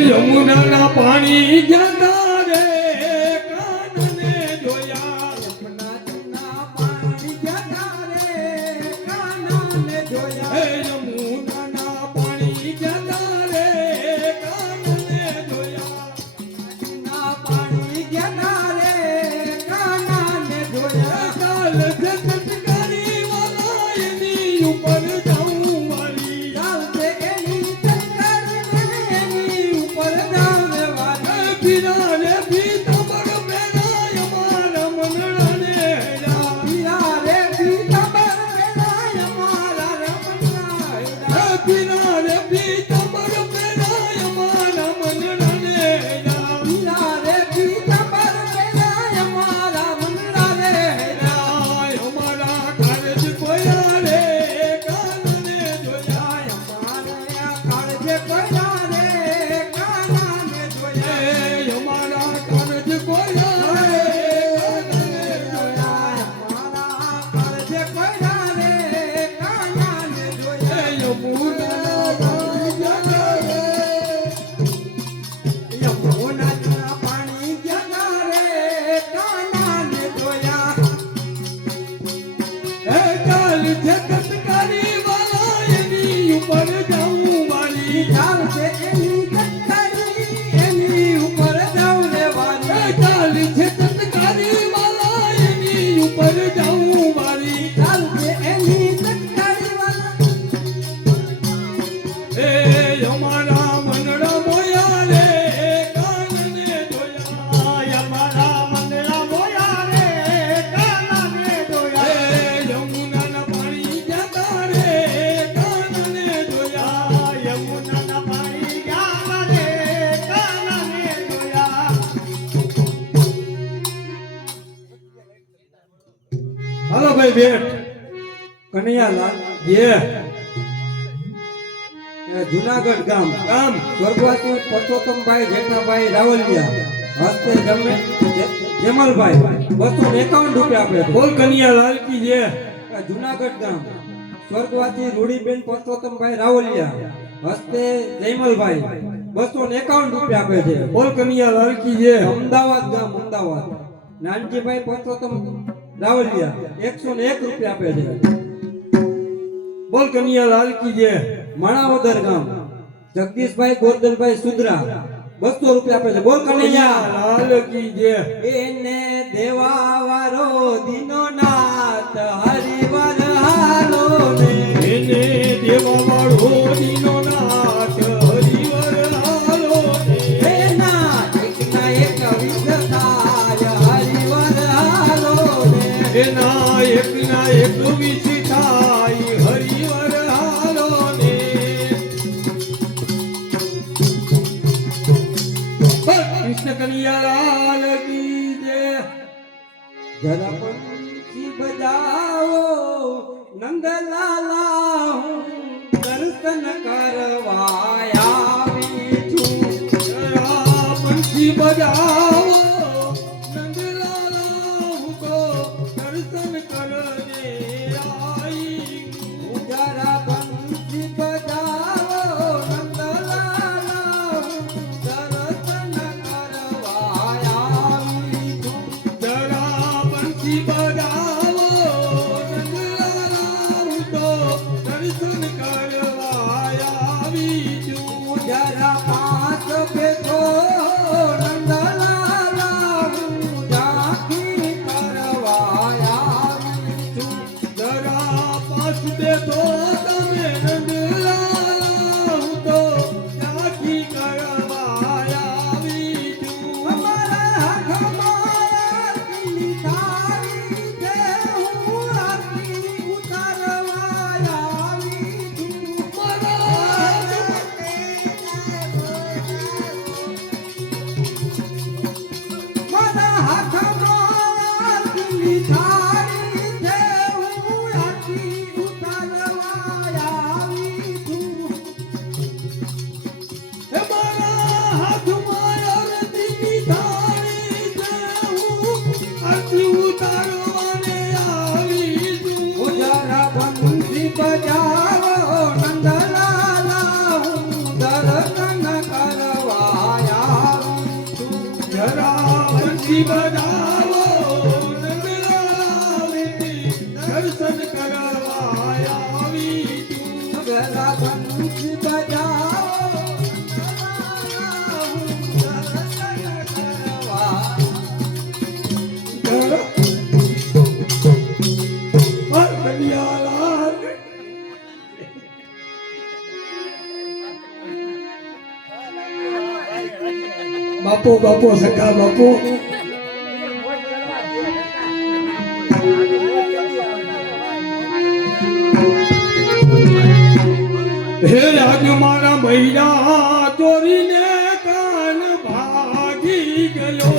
યમુનાના પાણી જતા રે કાનને જોયા યમુનાના પાણી જતા રે કાનને જોયા હે યમુનાના પાણી જતા રે કાનને જોયા યમુનાના પાણી જતા રે કાનને જોયા કાલ જગત કરી વાલા એની ઉપર જાઉં મારી કાલ છે એની છે તત્કારી વાલા એની ઉપર જાઉં વાલી ચાલશે એની તત્કારી એની ઉપર જાઉં રે વાલી ચાલી છે તત્કારી વાલા એની ઉપર જાઉં વાલી ચાલશે એની તત્કારી વાલા એ અમારા મનડા મોયા રે કાનને જોયા અમારા મનડા મોયા રે કાનને જોયા એ યમુનાના પાણી જતા રે કાનને જોયા યમુનાના પાણી જતા રે કાનને જોયા હાલો ભાઈ બેઠ કનૈયાલાલ યે એ જુનાગઢ ગામ સ્વર્ગવાસી પરસોત્તમભાઈ જેઠાભાઈ રાવલિયા હસ્તે જેમલભાઈ 251 રૂપિયા આપે છે. બોલ કન્યા લાલ કી જય એ જુનાગઢ ગામ સ્વર્ગવાસી રૂડીબેન પરસોત્તમભાઈ રાવલિયા હસ્તે જયમલભાઈ 251 રૂપિયા આપે છે. બોલ કન્યા લાલ કી જય અમદાવાદ ગામ અમદાવાદ નાનજીભાઈ પરસોત્તમ રાવલિયા 101 રૂપિયા આપે છે. બોલ કન્યા લાલ કી જય માણાવદર ગામ જગદીશભાઈ ગોરધનભાઈ સુદ્રા 200 રૂપિયા આપે છે. બોલ કનૈયા લાલ કી જય એને દેવા વારો દીનોનાથ હરિવર હાલો ને એને દેવા વાળો દીનો નાથ હરિવર હાલો ને એના એકના એક વિસતાય હરિવર હાલો ને એના એકના એક વિશે થાય હરિવર હાલો ને બોલ કૃષ્ણ કનૈયા લાલ કી જય જરા પંછી બજાવો નંદલાલા હું દર્શન કરવા આવી છું. જરા બંસી બજાવો નંદલાલા હું તો દર્શન કરને આઈ જરા પંછી બજાવો નંદલાલા હું દર્શન કરવા આવી છું. જરા બંસી બજાવો નંદલાલા હું તો દર્શન કરવા આવી છું જરા પાંચ બેઠો નંદલાલા હું ઝાંખી કરવા આવી છું. જરા પાસ બેઠો તમે નંદલાલા હું તો ઝાંખી કરવા આવી છું અમારા હાથમાં આરતીની થાળી છે, હું આરતી ઉતારવા આવી છું. મારા હાથમાં આરતીની થાળી છે, હું આરતી ઉતારવા આવી છું. હે મારા હાથમાં આરતીની થાળી છે હું આરતી ઉતારવાને આવી છું જરા બંસી બજાવો નંદલાલા હું દર્શન કરવા આવી છું. જરા બંસી બજાવો નંદલાલા દર્શન કરવા આવી છું જરા બંસી બજાવો નંદલાલા હું દર્શન કરવા બાપો બાપો સખા બાપો હે આજ મારા મહિલા ચોરીને કાન ભાગી ગયો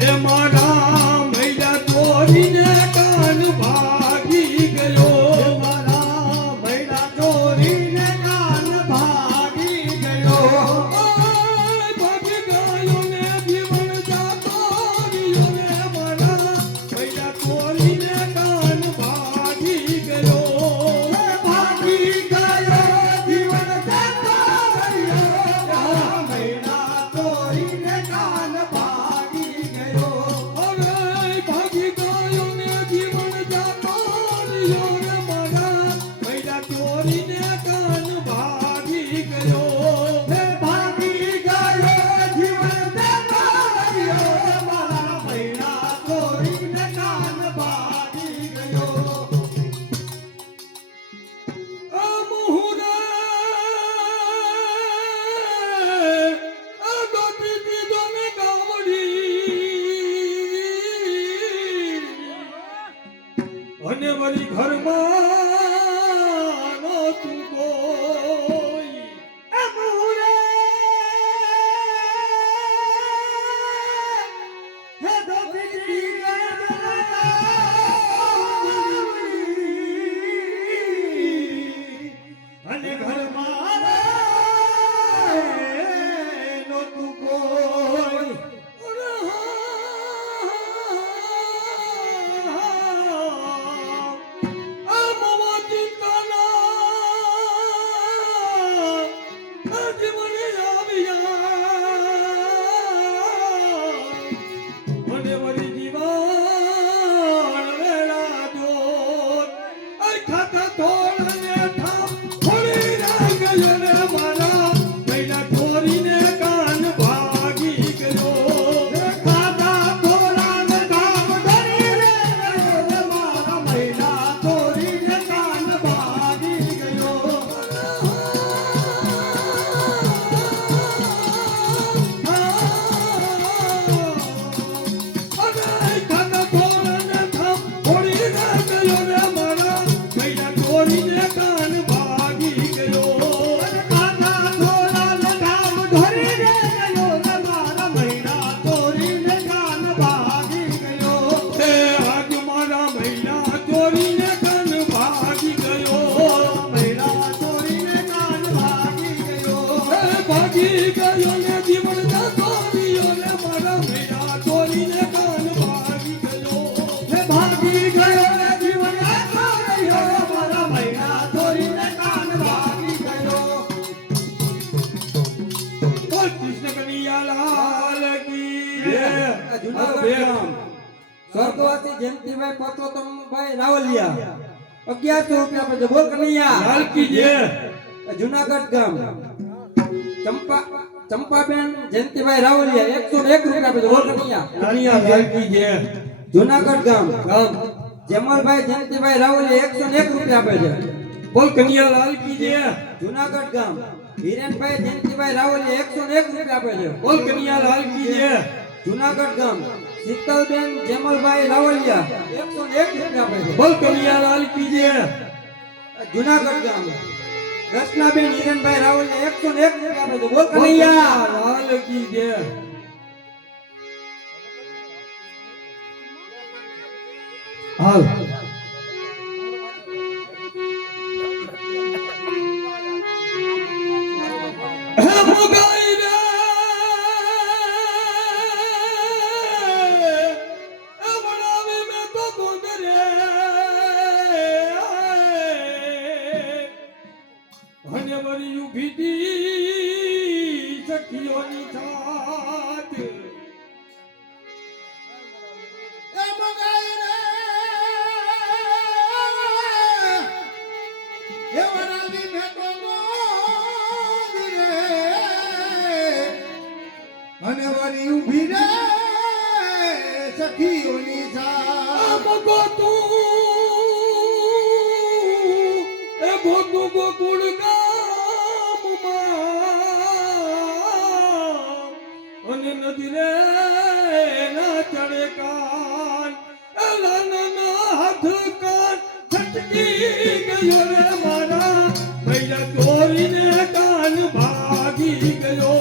હે મારા મહિલા ચોરીને કાન ભાગી ગયો મારા મહિલા ચોરીને કાન ભાગી ગયો ભાગી ગયો ને જીવન જાતો રહ્યો ને મારા મહિલા ચોરીને કાન ભાગી ગયો ભાગી ગયો જીવન જાતો રહ્યો મહિલા ચોરીને કાન ભાગી ગયો વરી ઘરમાં નહોતું કોઈ અમુરે હે દોપીડી અને ઘરમાં નહોતું કોઈ સ્વર્ગવાસી જયંતિભાઈ પરસોત્તમભાઈ રાવલિયા 1100 રૂપિયા આપે છે. બોલ કનૈયા લાલ કી જય. જુનાગઢ ગામ ચંપાબેન જયંતિભાઈ રાવલિયા 101 રૂપિયા આપે છે. બોલ કનૈયા કનૈયા લાલ કી જય. જુનાગઢ ગામ જેમલભાઈ જયંતિભાઈ રાવલિયા 101 રૂપિયા આપે છે. બોલ કનૈયા લાલ કી જય. જુનાગઢ ગામ હિરેનભાઈ જયંતિભાઈ રાવલિયા 101 રૂપિયા આપે છે. બોલ કનૈયા લાલ કી જય. જુનાગઢ ગામ શીતલબેન જેમલભાઈ રાવલિયા 101 રૂપિયા આપે છે. બોલ કનૈયા લાલ કી જય. જુનાગઢ ગામ રચનાબેન હિરેનભાઈ રાવલિયા 101 રૂપિયા આપે છે. બોલ કનૈયા લાલ કી જય. હાલ હે મુગાઈ રે એ બનાવી મે તો ગુંદ રે અને વરી ઊભી દી સખીઓની સાથ એ મગાઈ રે એ વરાવી મે તો ગોંદ રે અને વળી ઊભી રે સખીઓની સાથ ગોકુળ ગામમાં અને નદી રે ના ચડે કાન લાલના હાથ કાન છટકી ગયો રે મારા ભૈયા ચોરીને કાન ભાગી ગયો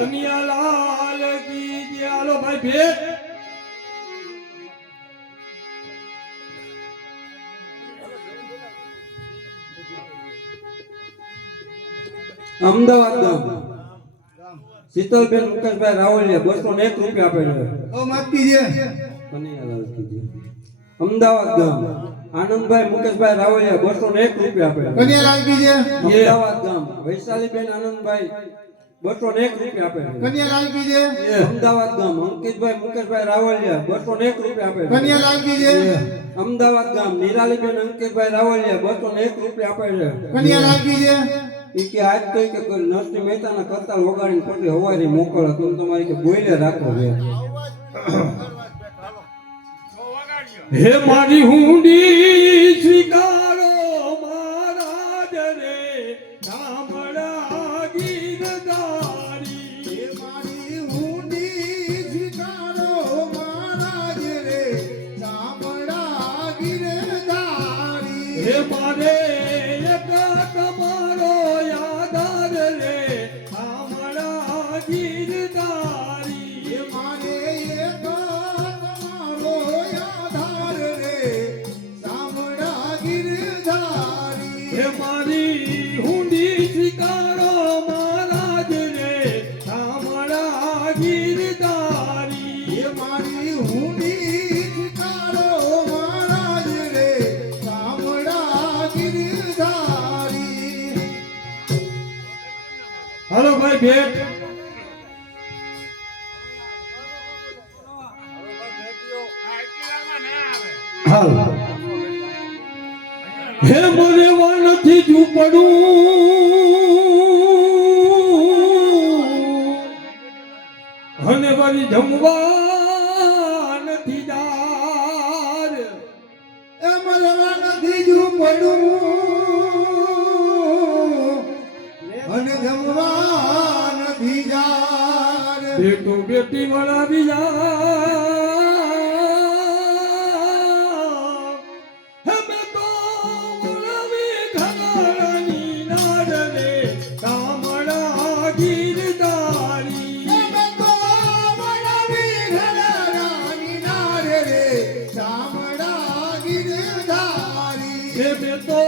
કનૈયા લાલ કી જય. હાલો ભાઈ ભેટ. અમદાવાદ ગામ શીતલબેન મુકેશભાઈ રાવલિયા 201 રૂપિયા આપે છે. ઓ માફ કીજે. કનૈયાલાલ કીધું. અમદાવાદ ગામ આનંદભાઈ મુકેશભાઈ રાવલિયા 201 રૂપિયા આપે છે. કન્યાલાલ કીજે. અમદાવાદ ગામ વૈશાલીબેન આનંદભાઈ 201 રૂપિયા આપે છે. કન્યાલાલ કીજે. અમદાવાદ ગામ અંકિતભાઈ મુકેશભાઈ રાવલિયા 201 રૂપિયા આપે છે. કન્યાલાલ કીજે. અમદાવાદ ગામ નિરાલીબેન અંકિતભાઈ રાવલિયા 201 રૂપિયા આપે છે. કન્યાલાલ કીજે. ઈ કે આજ તો ઈ કે કોઈ નરસિંહ મહેતાના કરતાલ વગાડીને ખોટી હવારી મોકલો તમે તમારી કે બોઈલે રાખો છે. હે મારી હુંડી સ્વીકારો મહારાજ રે ગામડા ગીરધારી. હે મારી હુંડી સ્વીકારો મહારાજ રે ચામડા ગિરધારી. હે મારે એક તમારો યાદાર રે ગામડા ગીરધારી. હે મારે એક તમારો આધાર રે ચામડા ગિરધારી. હે મારી હુંડી સ્વીકારો મહારાજ રે ગામડા ગીરધારી. હે મારી હુંડી સ્વીકારો મહારાજ રે ચામડા ગિરધારી. હાલો ભાઈ ભેટ. હાલ. હે મને વાનથી ઝૂંપડું અને વળી જમવા નથી દાર. એ મળવા નથી ઝૂંપડું અને જમવા નથી જાર. બેટો બેટી મળાવી જા. હે બેટો મળાવી ઘરાણાની નાદ રે ગામડા ગીરધારી. અમે તો મળવી ઘરાણાની નાર રે ચામડા ગિરધારી. હે બેટો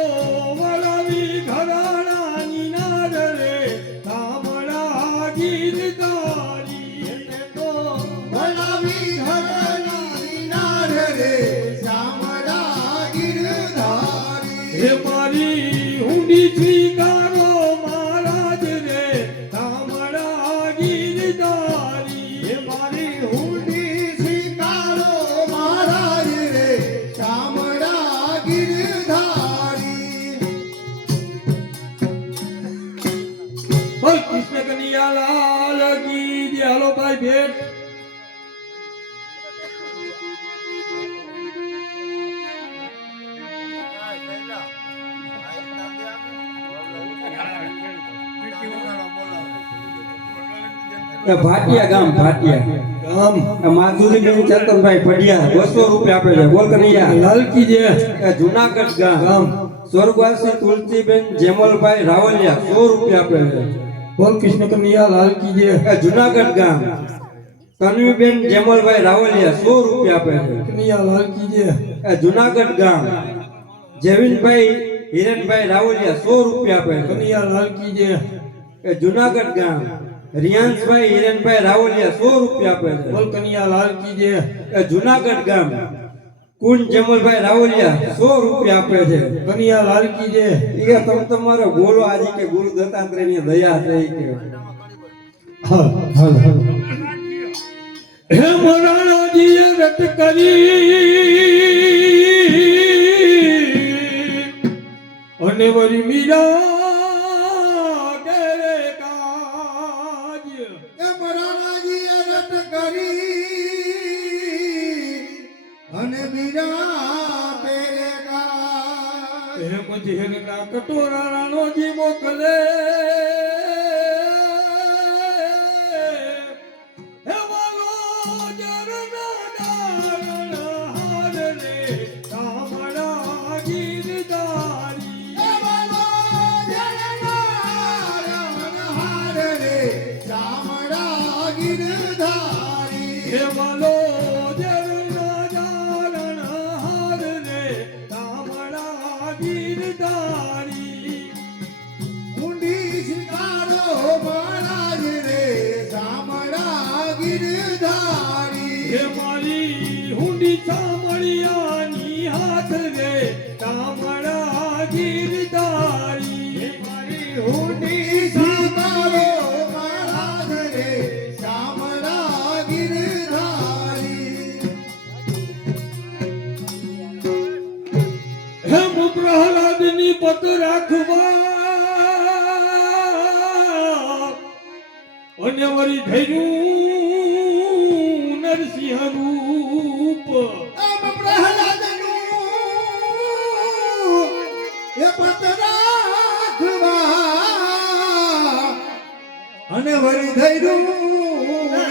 મળાવી ઘરાણાની નાદ રે ગામડા ગીરધારી. મળવી ઘરાણાની નાર રે ચામડા ગિરધારી. હે મારી હુંડી સ્વીકારો મહારાજ રે ગામડા ગીરધારી. હે મારી હુંડી સ્વીકારો મહારાજ રે ચામડા ગિરધારી. બોલ કૃષ્ણ કનૈયા લાલ કી જય. હાલો ભાઈ ભેટ. એ ભાટિયા ગામ ભાટિયા ગામ માધુરીબેન ચેતનભાઈ પડિયા 200 રૂપિયા આપે છે. બોલ કનૈયા લાલ કી જય. એ જુનાગઢ ગામ ગામ સ્વર્ગવાસી તુલસીબેન જેમલભાઈ રાવલિયા 100 રૂપિયા આપે છે. બોલ કૃષ્ણ કનૈયા લાલ કી જય. એ જુનાગઢ ગામ તન્વીબેન જેમલભાઈ રાવલિયા 100 રૂપિયા આપે છે. કનૈયા લાલ કી જય. એ જુનાગઢ ગામ જેવિનભાઈ હિરેનભાઈ રાવલિયા 100 રૂપિયા આપે છે. કનૈયા લાલ કી જય. એ જુનાગઢ ગામ રિયાંશભાઈ હિરેનભાઈ રાવલિયા 100 રૂપિયા આપે છે. બોલ કનૈયા લાલ કી જય. એ જુનાગઢ ગામ કુંજ જેમલભાઈ રાવલિયા 100 રૂપિયા આપે છે. કનૈયા લાલ કી જય. ઈ કે તમે તમારો બોલો આજે કે ગુરુ દત્તાત્રેયની દયા થઈ કે હાલ હાલ હાલ. હે મોરાણાજીએ રટ કરી અને વળી મીરા કેરે કાજ. એ મરાણાજીએ રટ કરી અને બીરા પેરે ગાય. એમ ઝેરના કટોરા રાણોજી મોકલે. હે વાલો ઝરના ડાળના હાર રે ગામડા ગીરધારી. એ વાલો જરનારા રણહાર રે ચામડા હે મારી હુંડી ચામડિયાની હાથ રે કામડા ગીરધારી હે મારી હુંડી સીતારો મારા ઘરે શામળા ગિરધારી હેમ પ્રહલાદની પત રાખવા અને વળી ધૈર્યું નરસિંહ રૂપ આમ પ્રહલાદનું એ પત રાખવા અને વરી ધૈર્યું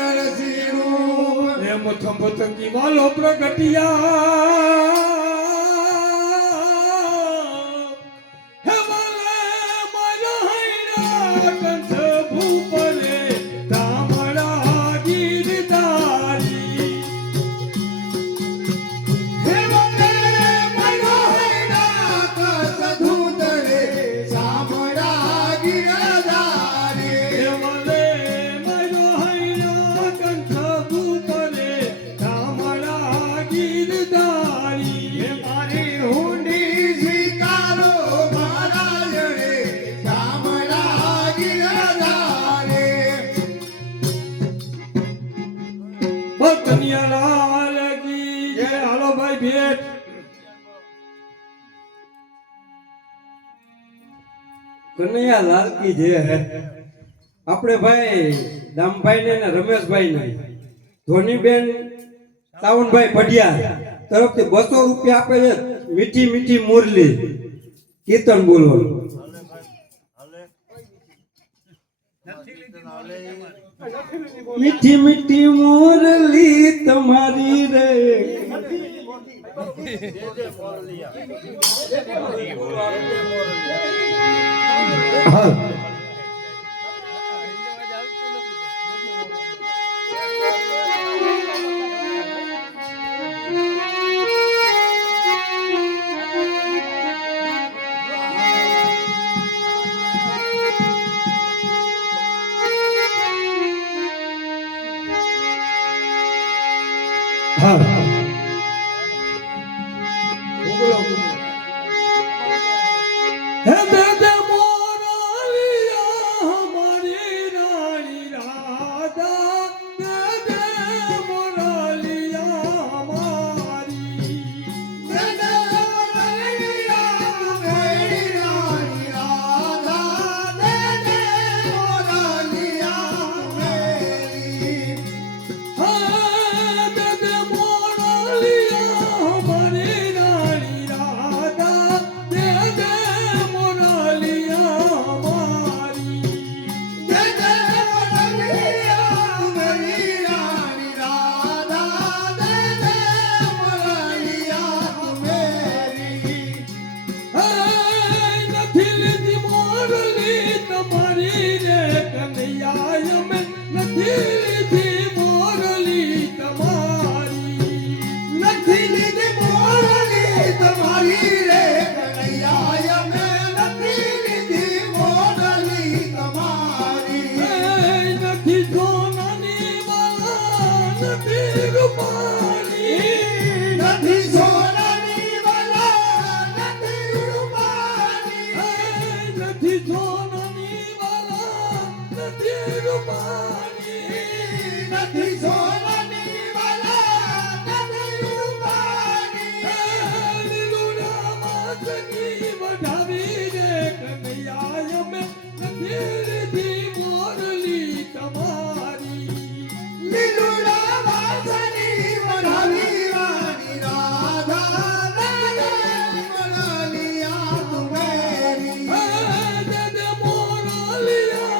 નરસિંહનું એમ થંભતંગી વાલો પ્રગટિયા હે વાલે મારા હૈડા કંઠ ભૂપરે તામડા ગીરધારી હે વંદે મનો હૈડા કસ ધૂતળે શામળા ગિરધારી હે વાલે મારા હૈડા કંઠ ભૂપરે તામડા ગીરધારી હે મારી હુંડી સ્વીકારો મારા જડે શામળા ગિરધારી કન્યાલાલ કી જય. હાલો ભાઈ ભેટ કનૈયા લાલ કી જય. આપણે ભાઈ દામભાઈ ને રમેશભાઈ ને ધોનીબેન સાવનભાઈ પઢિયા તરફથી 200 રૂપિયા આપે છે. મીઠી મીઠી મુરલી કીર્તન બોલવાનું. મીઠી મીઠી મુરલી તમારી રે હા હે દે મોરાલિયા હમારી રાણી રાધા દે મોરાલિયા હમારી હા દે મોરાલિયા હમારી રાણી રાધા દે મોરાલિયા હમારી નથી લીધી મોરલી તમારી રે કનૈયા અમે નથી લીધી મોરલી તમારી નથી લીધી મોરલી તમારી રે કનૈયા અમે નથી લીધી મોરલી તમારી નથી સોનાની વાલા નથી રૂપાની નથી સોનાની વાલા નથી રૂપાની નથી સોનાની વાલા નથી રૂપાની નથી સોનાની વાલા નથી રૂપાની લીલુડા માથની વધાવી રે કનૈયા અમે નથી લીધી મોરલી તમારી લીલુડા વાસની વઢાવી વાણી રાધા મોરલિયા તુમેરી દે મોરલિયા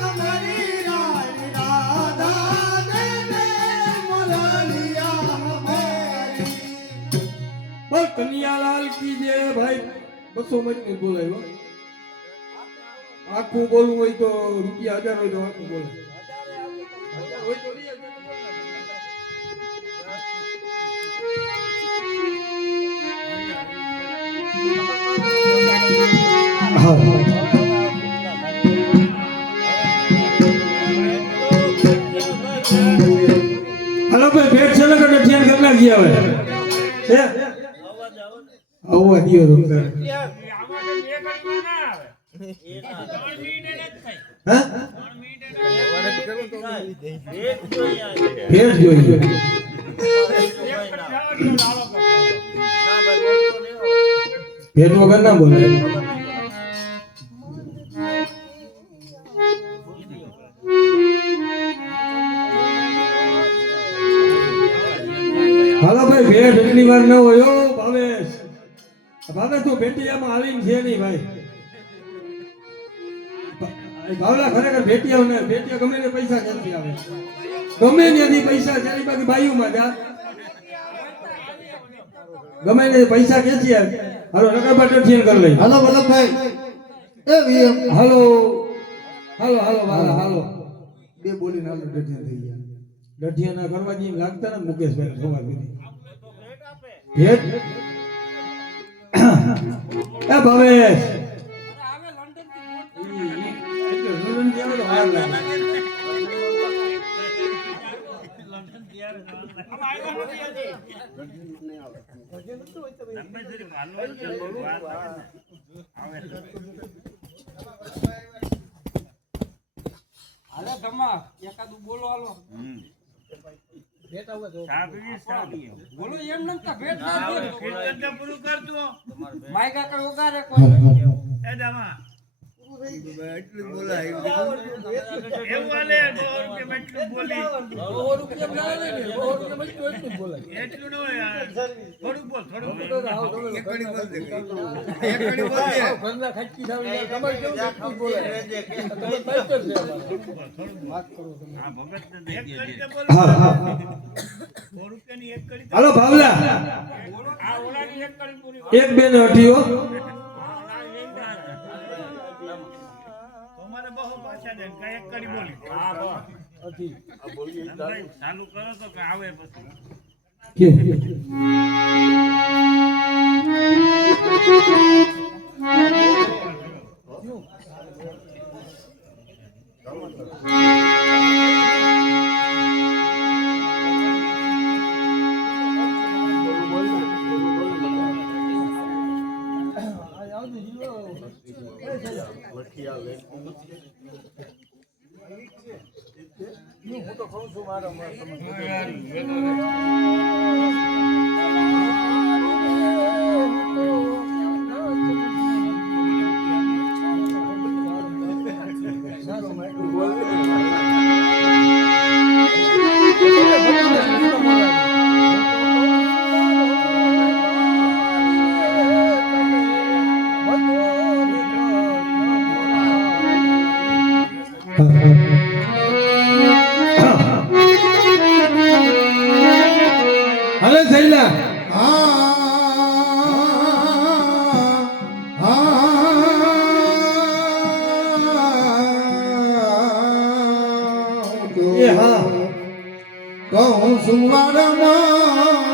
હમારી રાણી રાધા દે મોરલિયા હમારી બસ કનૈયાલાલ કી જય ભાઈ. 200 મત નહીં બોલાય હો. આખું બોલવું હોય તો રૂપિયા 1000 હોય તો આખું બોલાય. 1000 હોય તો લઈ આવજો. Thank you. હા હાલો ભાઈ ભેટ છે ને કે ધ્યાન કરી નાખી હવે છે આવો દિયો તો હા ભેટ જોઈએ ભેટ વગર ના બોલે હાલો ભાઈ ભેટ એટલી વાર ન હોય ઓ ભાવેશ ભાવેશ તું ભેટિયામાં હાલીને છે નહીં ભાઈ ભાવલા ખરેખર ભેટિયા ને ભેટિયા ગમે ને પૈસા ક્યાંથી આવે ગમે ત્યાંથી પૈસા ત્યાંની બાકી બાયુમાં જા ગમે ને પૈસા ક્યાંથી આવે હાલો નગરબા ટેન્શન કરી લઈ હાલો વલ્લભભાઈ એ વીએમ હાલો હાલો હાલો વાલા હાલો બે બોલીને હાલો ડઢિયા થઈ ગયા દઢિયા ના કરવા જેમ લાગતા ને મુકેશભાઈ ખબર પડી ભેટ એ ભાવેશ બોલો એમ નમતા ભેટ ના દે પૂરું કરજો માયકા કર ઓગારે એટલું બોલાય એવું વાલે 100 રૂપિયા એટલું બોલી 100 રૂપિયા એટલું ન હોય યાર થોડું બોલ એક કડી બોલ દે એક કડી બોલ દે બંદા ખાચી થાવ યાર તમાર કેવું એટલું બોલે તમે માસ્ટર છે વાત કરો તમે હા ભગત ને દે દે હા હા 100 રૂપિયાની એક કડી હાલો ભાવલા આ ઓલાની એક કડી પૂરી એક બે ને અઠીઓ તમારે બહુ પાછા દે કઈ એક કડી બોલી હા બસ અથી આ બોલી ચાલુ કરો તો કે આવે પછી કે હું તો કહું છું મારા હાલે થઈલા એ હા કહું સુવારમાં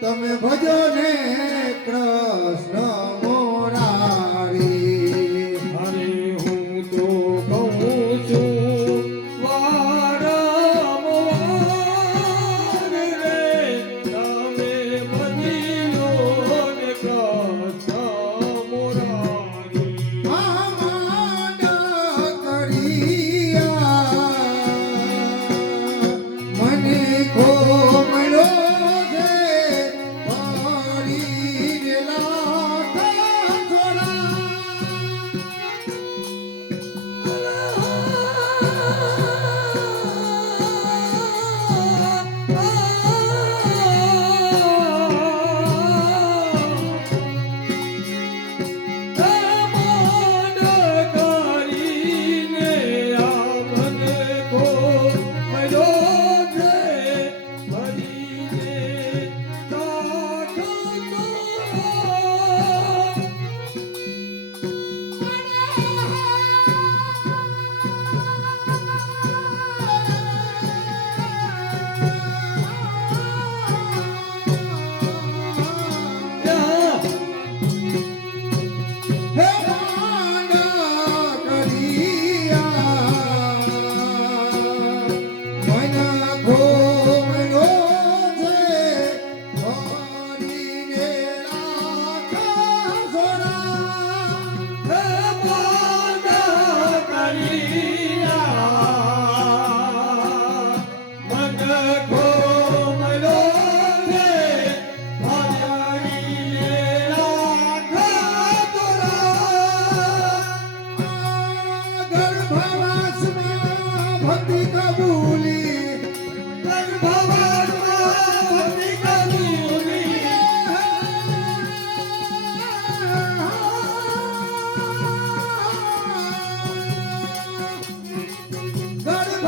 તમે ભજો ને કૃષ્ણ મોરારી અરે હું તો કહું છું વારંવાર રે તમે બધી લો ને કૃષ્ણ મોરારી આમાંડ કરિયા મને કોમળો છે પારી લાડ ભક્તિ કબૂલી ભગવાનમાં ભક્તિ કબૂલી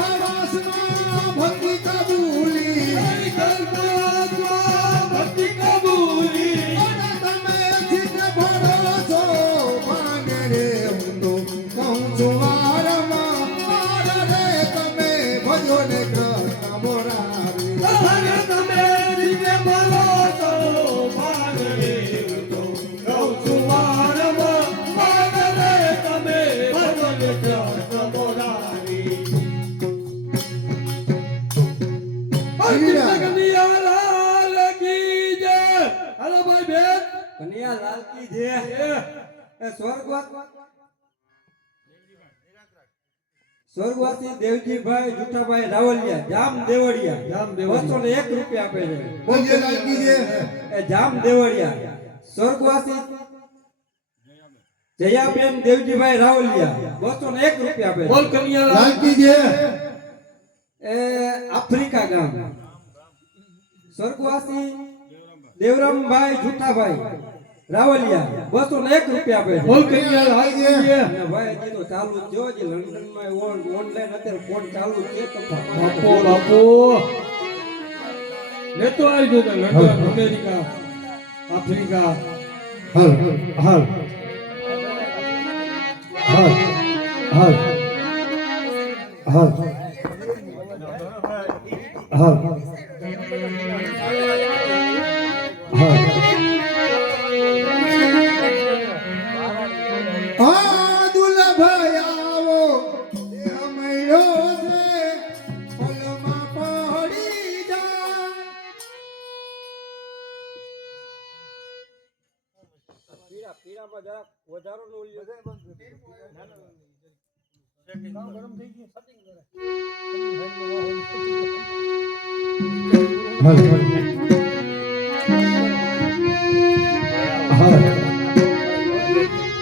ગર્ભવાસમાં ભક્તિ કબૂલી ગર્ભવાસમાં ભક્તિ કબૂલી અને તમે ચિત્ત ભરો છો માને રે હું તો કહું છું વારંવાર રે તમે ભજો ને કૃષ્ણ મોરારી અરે તમે જીવે બોલો તો મારે તો કહું છું વારંવાર મારે તમે ભગવાન કૃષ્ણ મોરારી કનૈયાલાલ કી જય. હાલો ભાઈ બેન કનૈયાલાલ કી જય. એ સ્વર્ગવાસી દેવજીભાઈ જુઠાભાઈ રાવલિયા જામ દેવળિયા 201 રૂપિયા આપે છે. બોલીએ લાલકી છે એ જામ દેવળિયા સ્વર્ગવાસી જયાબેન દેવજીભાઈ રાવલિયા 201 રૂપિયા આપે છે. બોલ કનૈયાલાલ લાલકી છે એ આફ્રિકા ગામ સ્વર્ગવાસી દેવરામભાઈ જુઠાભાઈ રાવલિયા 201 રૂપિયા આપે છે. બોલ કનૈયાલાલ કી જય. અને ભાઈ હજી તો ચાલુ જ જો હજી લંડનમાં ઓનલાઈન અત્યારે ફોન ચાલુ જ છે તો બાપો બાપો લેતો આવજો તો લંડન અમેરિકા આફ્રિકા હાલ હાલ હાલ હાલ હાલ હાલ આ દુલભાઈ આવો એ મળ્યો છે પલમાં પડી જા પીડામાં જરાક વધારો હાલ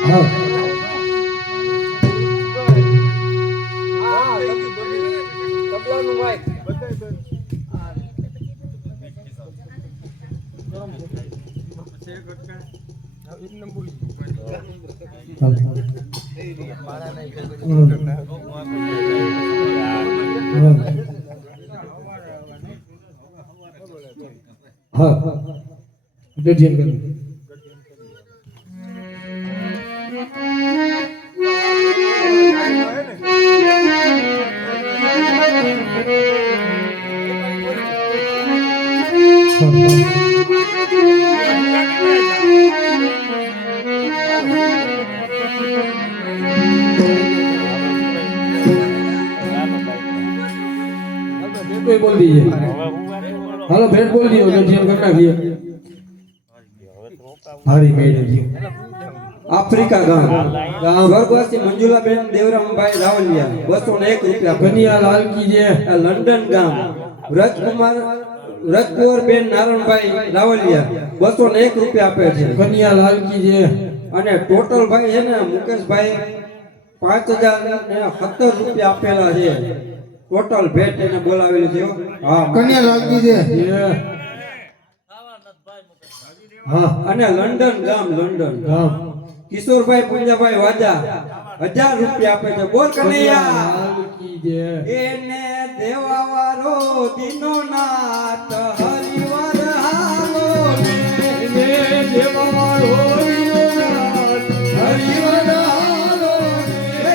હાલ તબલાનું માઈક હા ડેડિયન કરો बोल दीजिए हेलो भेंट बोल दियो गजियन कर नाखिए भारी मेडे जी આફ્રિકા ગામ સ્વર્ગવાસી મંજુલાબેન દેવરામભાઈ રાવલિયા 201 રૂપિયા કનૈયાલાલ કી જય. લંડન ગામ રજકુંવર બેન નારણભાઈ રાવલિયા 201 રૂપિયા આપે છે. કનૈયાલાલ કી જય. અને ટોટલ ભાઈ છે ને મુકેશભાઈ 5017 રૂપિયા આપેલા છે. ટોટલ ભેટ એને બોલાવેલી છે. હા કન્યા લાગી છે જય. હા અને લંડન ગામ લંડન ગામ કિશોરભાઈ પુંજાભાઈ વાજા 1000 રૂપિયા આપે છે. બોલ કનૈયા કનૈયાલાલ કી જય. એને દેવાવારો દીનો નાથ હરિવર હાલો એને દેવાવાળો દીનોનાથ હરિવર હાલો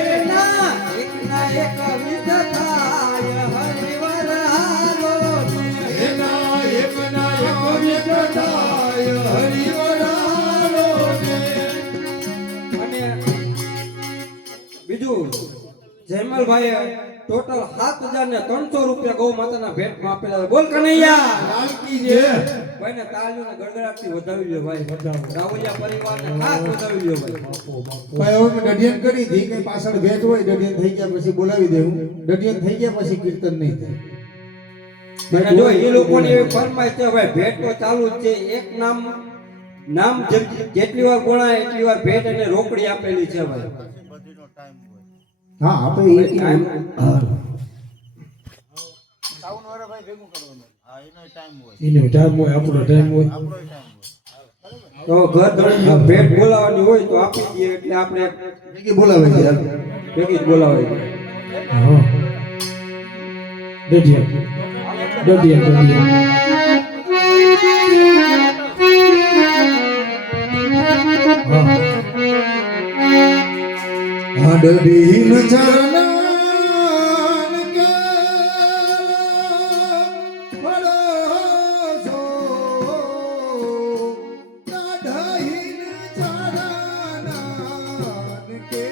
એના એકના એક વિધ થાય હરિવર હાલો એના એકના એક વિકટાય હરિવર હાલો અને બીજું જયમલભાઈ ટોટલ 7300 રૂપિયા ગૌ માતાના ભેટમાં આપેલા છે. બોલ કનૈયા લાલકી છે ભાઈને તાળીઓના ગડગડાટથી વધાવી લ્યો ભાઈ. રાવલિયા પરિવારને ખાસ વધાવી લ્યો ભાઈ. ભાઈ હવે મેં ડડિયન કરી ધી કઈ પાછળ ભેટ હોય ડડિયન થઈ ગયા પછી બોલાવી દેવું ડડિયન થઈ ગયા પછી કીર્તન નહીં થાય અને જો એ લોકોની એવી ફરમાઈશ છે ભાઈ ભેટ તો ચાલુ જ છે. એક નામ જેટલી વાર બોલાય એટલી વાર ભેટ એને રોકડી આપેલી છે ભાઈ. હા આપણે ટાઈમ એનો ટાઈમ હોય, આપણો ટાઈમ હોય. તો ઘર ધણી ભેટ બોલાવવાની હોય તો આપી દઈએ એટલે આપણે ભેગી બોલાવે છે યાર. ભેગી જ બોલાવાય હા દઢિયા દઢિયા દઢિયા હા હાડરીન ચાલાન કે ભરોસો કાઢીન ચાલાન કે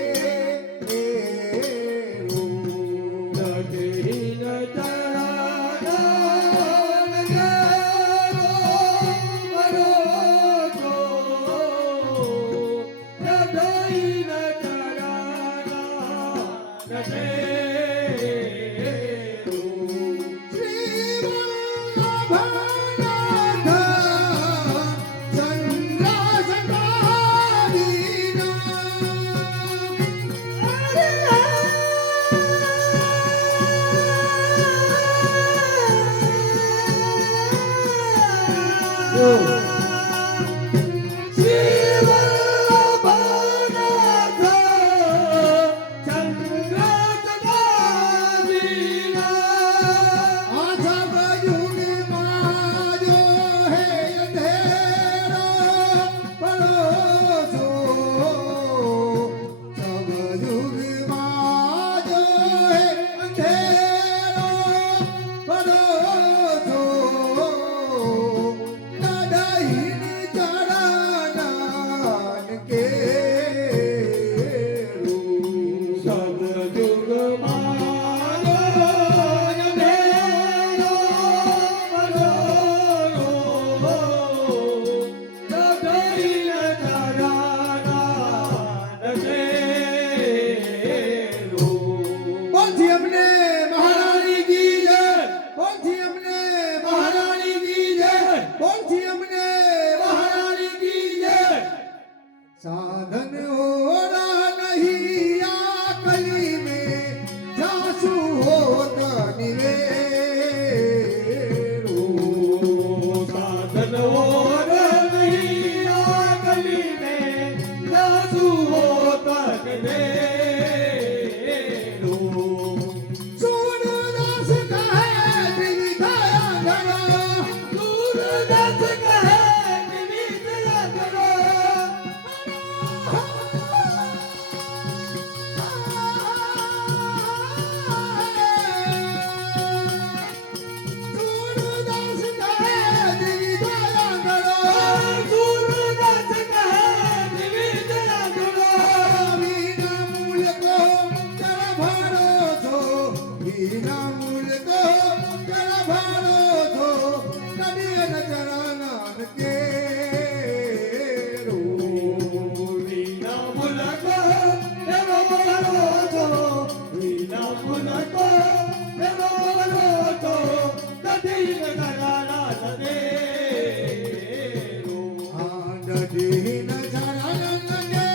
साधन होना नहीं आकली में जासू होता निवेरो साधन और नहीं आगली में जासू होता निवेरो सूरदास कहे विधाया धरा सूरदास कहे विधिया करो सूरदास कहे विधाया धरा सूरदास कहे विधिया करो वीणा मूल को तेरा भरोसो वीणा मूल को तेरा भरोसो कदिया न चराना के रो वीणा मुलको तेरो बोलो तो वीणा मुलको तेरो बोलो तो कदी न कराना सदे आंधी न चराना के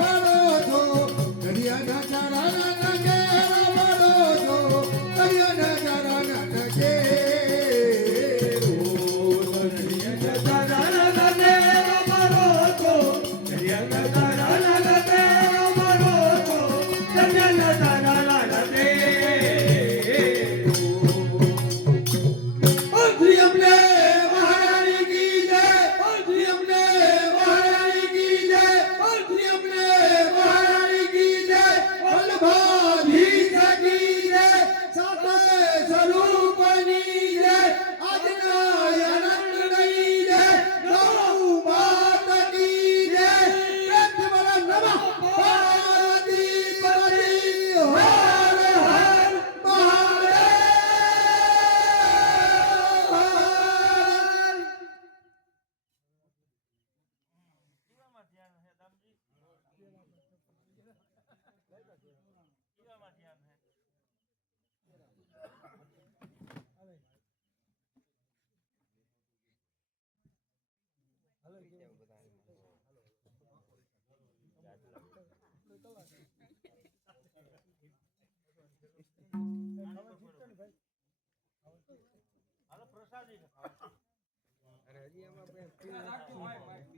भरोसो कदिया न चराना के भरोसो कदिया न चराना के રાખજો ભાઈ